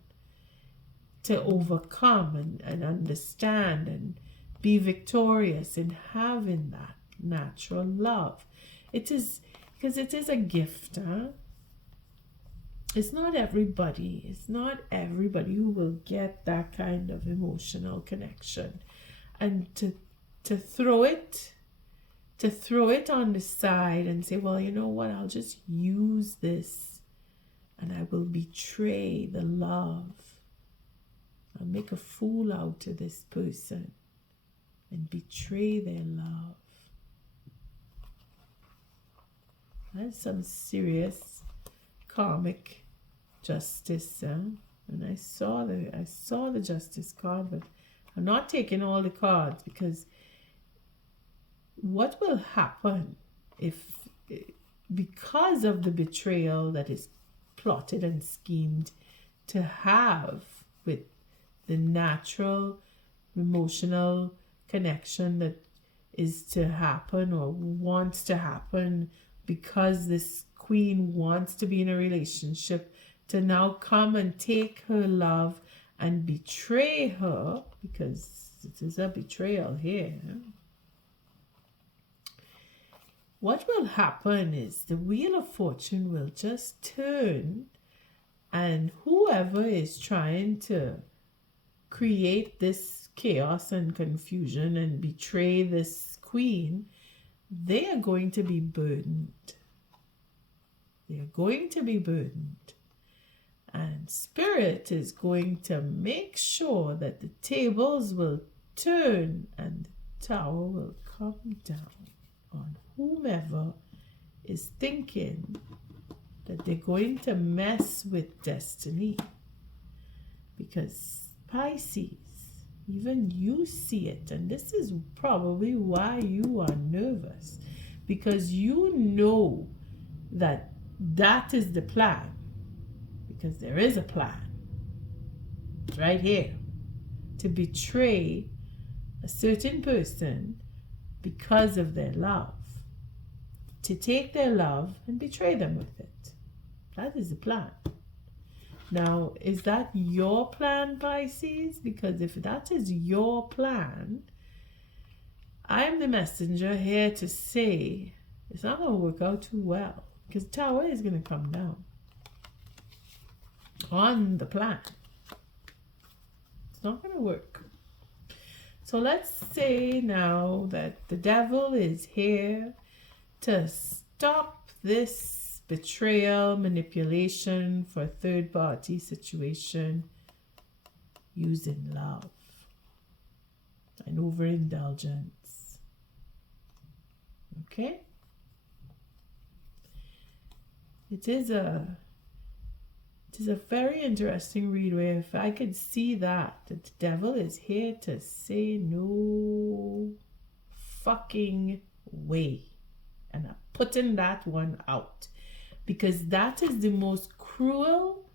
to overcome and understand and be victorious in having that natural love. It is because it is a gift, huh? It's not everybody who will get that kind of emotional connection. And to throw it on the side and say, well, you know what, I'll just use this and I will betray the love. I'll make a fool out of this person and betray their love. That's some serious karmic justice, and I saw the justice card, but I'm not taking all the cards, because what will happen if, because of the betrayal that is plotted and schemed to have with the natural emotional connection that is to happen or wants to happen, because this queen wants to be in a relationship, to now come and take her love and betray her, because it is a betrayal here. What will happen is the Wheel of Fortune will just turn, and whoever is trying to create this chaos and confusion and betray this queen, they are going to be burdened. They are going to be burdened. And Spirit is going to make sure that the tables will turn and the tower will come down on whomever is thinking that they're going to mess with destiny. Because Pisces, even you see it, and this is probably why you are nervous, because you know that that is the plan, because there is a plan. It's right here, to betray a certain person because of their love, to take their love and betray them with it. That is the plan. Now, is that your plan, Pisces? Because if that is your plan, I'm the messenger here to say it's not going to work out too well, because the tower is going to come down on the plan. It's not going to work. So let's say now that the devil is here to stop this betrayal, manipulation for a third party situation using love and overindulgence. Okay? It is a very interesting read, where if I could see that the devil is here to say no fucking way, and I'm putting that one out, because that is the most cruel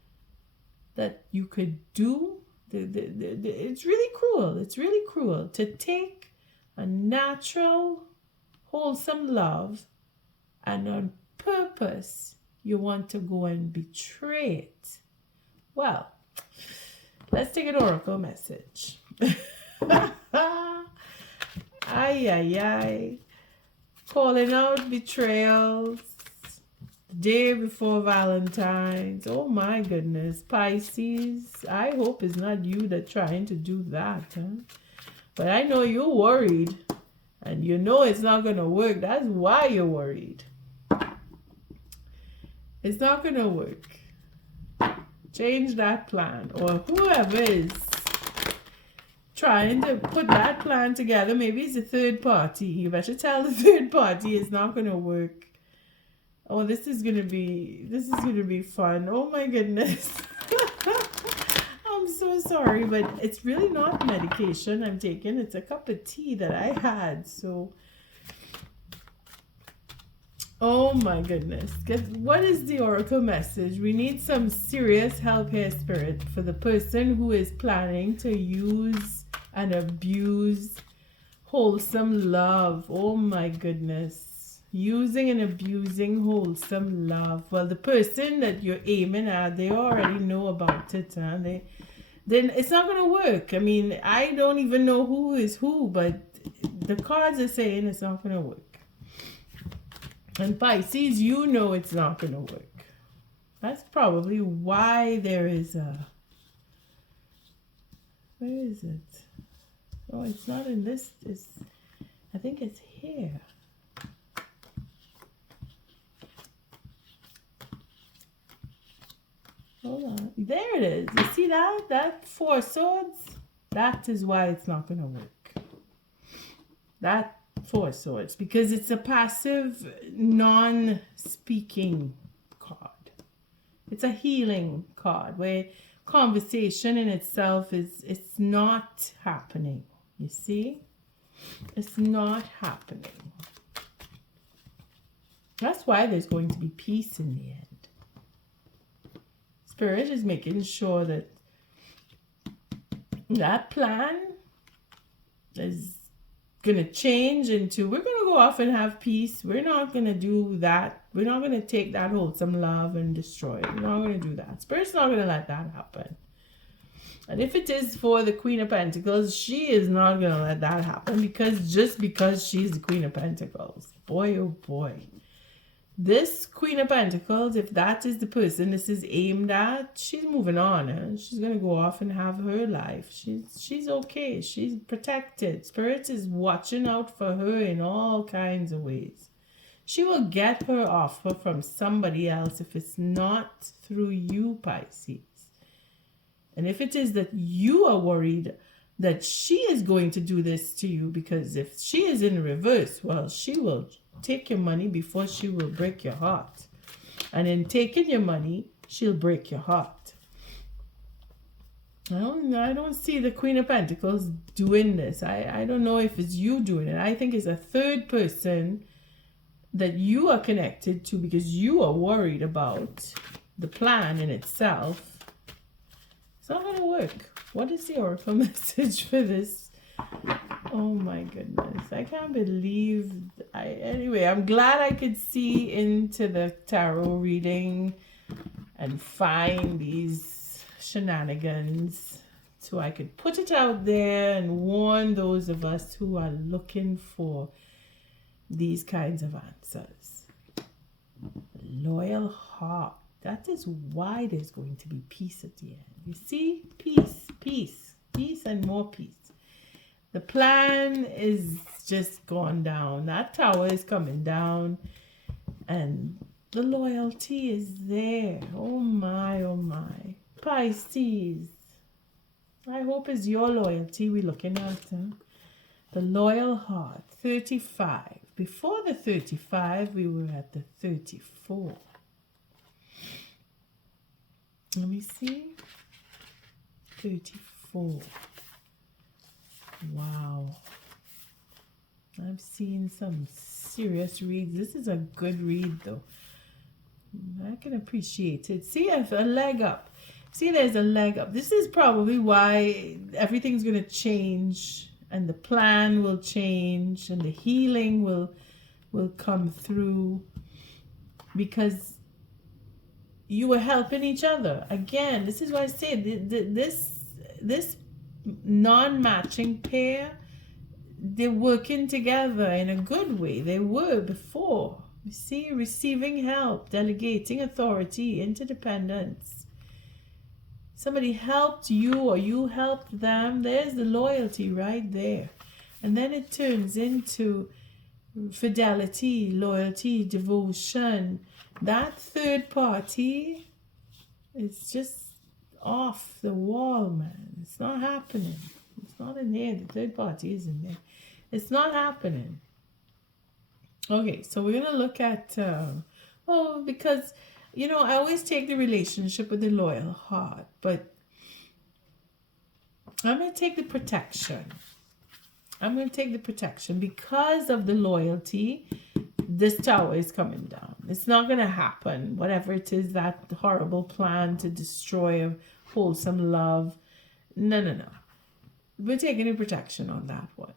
that you could do. It's really cruel. It's really cruel to take a natural, wholesome love, and on purpose you want to go and betray it. Well, let's take an oracle message. Ay, ay, ay. Calling out betrayals. The day before Valentine's. Oh my goodness. Pisces, I hope it's not you that's trying to do that. Huh? But I know you're worried. And you know it's not going to work. That's why you're worried. It's not going to work. Change that plan. Or whoever is trying to put that plan together, maybe it's a third party. You better tell the third party it's not going to work. Oh, this is going to be fun. Oh my goodness. I'm so sorry, but it's really not medication I'm taking. It's a cup of tea that I had. So oh my goodness. What is the oracle message? We need some serious help here, Spirit, for the person who is planning to use and abuse wholesome love. Oh my goodness. Using and abusing wholesome love. Well, the person that you're aiming at, they already know about it. Huh? then it's not going to work. I mean, I don't even know who is who, but the cards are saying it's not going to work. And Pisces, you know it's not going to work. That's probably why there is a... Where is it? Oh, it's not in this. I think it's here. Hold on. There it is. You see that? That Four Swords? That is why it's not going to work. That Four Swords. Because it's a passive, non-speaking card. It's a healing card where conversation in itself it's not happening. You see? It's not happening. That's why there's going to be peace in the end. Spirit is making sure that that plan is going to change into, we're going to go off and have peace. We're not going to do that. We're not going to take that wholesome love and destroy it. We're not going to do that. Spirit's not going to let that happen. And if it is for the Queen of Pentacles, she is not going to let that happen, because just because she's the Queen of Pentacles. Boy, oh boy. This Queen of Pentacles, if that is the person this is aimed at, she's moving on. She's going to go off and have her life. She's okay. She's protected. Spirit is watching out for her in all kinds of ways. She will get her offer from somebody else if it's not through you, Pisces. And if it is that you are worried that she is going to do this to you, because if she is in reverse, well, she will take your money before she will break your heart. And in taking your money, she'll break your heart. I don't see the Queen of Pentacles doing this. I don't know if it's you doing it. I think it's a third person that you are connected to, because you are worried about the plan in itself. It's not going to work. What is the oracle message for this? Oh my goodness. I can't believe. Anyway, I'm glad I could see into the tarot reading and find these shenanigans, so I could put it out there and warn those of us who are looking for these kinds of answers. Loyal heart. That is why there's going to be peace at the end. You see? Peace, peace, peace, and more peace. The plan is just gone down. That tower is coming down. And the loyalty is there. Oh my, oh my. Pisces. I hope it's your loyalty we're looking at. Huh? The loyal heart. 35. Before the 35, we were at the 34. Let me see. 34. Wow. I've seen some serious reads. This is a good read, though. I can appreciate it. See, I have a leg up. See, there's a leg up. This is probably why everything's going to change, and the plan will change, and the healing will come through, because you were helping each other. Again, this is why I say this non-matching pair, they're working together in a good way. They were before. You see, receiving help, delegating authority, interdependence. Somebody helped you or you helped them. There's the loyalty right there. And then it turns into fidelity, loyalty, devotion. That third party is just off the wall, man. It's not happening. It's not in there. The third party is in there. It's not happening. Okay, so we're going to look at, because, I always take the relationship with the loyal heart, but I'm going to take the protection. I'm going to take the protection because of the loyalty. This tower is coming down. It's not going to happen. Whatever it is, that horrible plan to destroy a wholesome love. No. We're taking a protection on that one.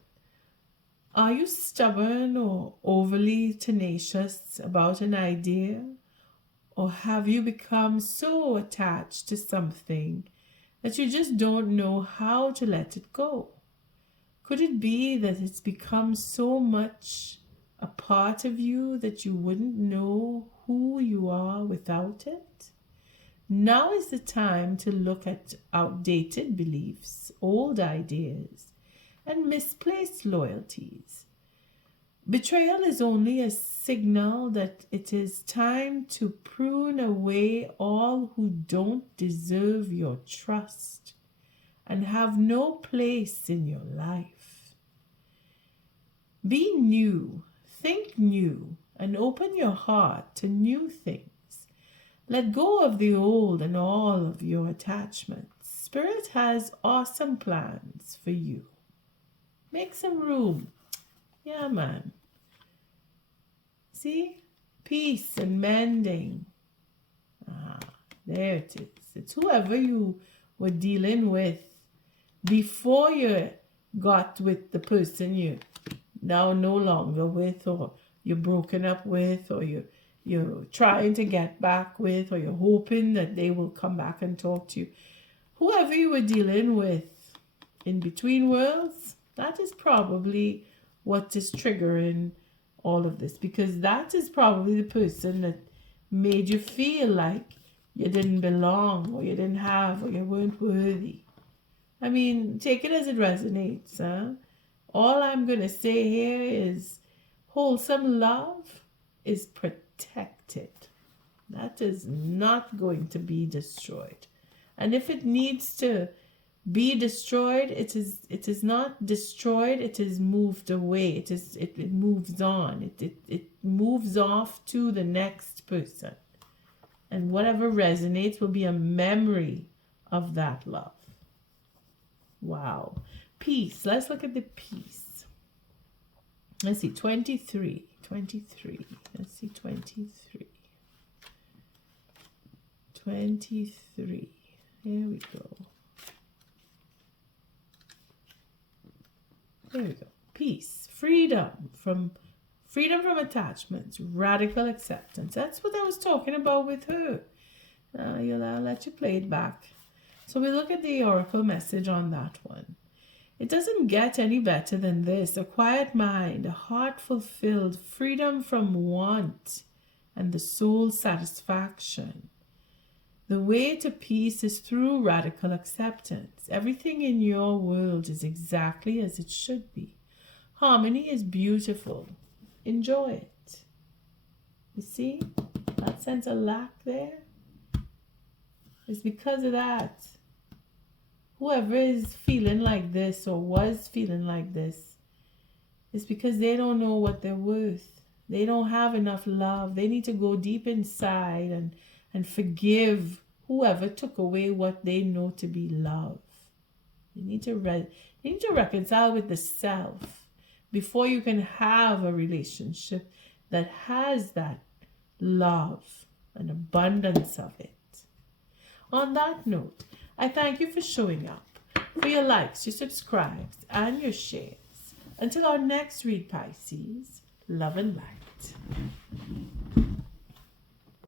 Are you stubborn or overly tenacious about an idea? Or have you become so attached to something that you just don't know how to let it go? Could it be that it's become so much a part of you that you wouldn't know who you are without it? Now is the time to look at outdated beliefs, old ideas, and misplaced loyalties. Betrayal is only a signal that it is time to prune away all who don't deserve your trust and have no place in your life. Be new, think new, and open your heart to new things. Let go of the old and all of your attachments. Spirit has awesome plans for you. Make some room. Yeah, man. See? Peace and mending. Ah, there it is. It's whoever you were dealing with before you got with the person you now no longer with, or you're broken up with, or you're trying to get back with, or you're hoping that they will come back and talk to you. Whoever you were dealing with in between worlds, that is probably what is triggering all of this, because that is probably the person that made you feel like you didn't belong, or you didn't have, or you weren't worthy. I mean, take it as it resonates. Huh? All I'm going to say here is wholesome love is protected. That is not going to be destroyed. And if it needs to be destroyed, it is not destroyed, it is moved away. It moves on. It moves off to the next person. And whatever resonates will be a memory of that love. Wow. Peace. Let's look at the peace. Let's see. 23. Let's see. 23. 23. Here we go. There we go. Peace. Freedom from attachments. Radical acceptance. That's what I was talking about with her. I'll let you play it back. So we look at the oracle message on that one. It doesn't get any better than this. A quiet mind, a heart fulfilled, freedom from want, and the soul satisfaction. The way to peace is through radical acceptance. Everything in your world is exactly as it should be. Harmony is beautiful. Enjoy it. You see that sense of lack there? It's because of that. Whoever is feeling like this or was feeling like this, it's because they don't know what they're worth. They don't have enough love. They need to go deep inside and forgive whoever took away what they know to be love. You need to reconcile with the self before you can have a relationship that has that love, an abundance of it. On that note, I thank you for showing up, for your likes, your subscribes, and your shares. Until our next read, Pisces, love and light.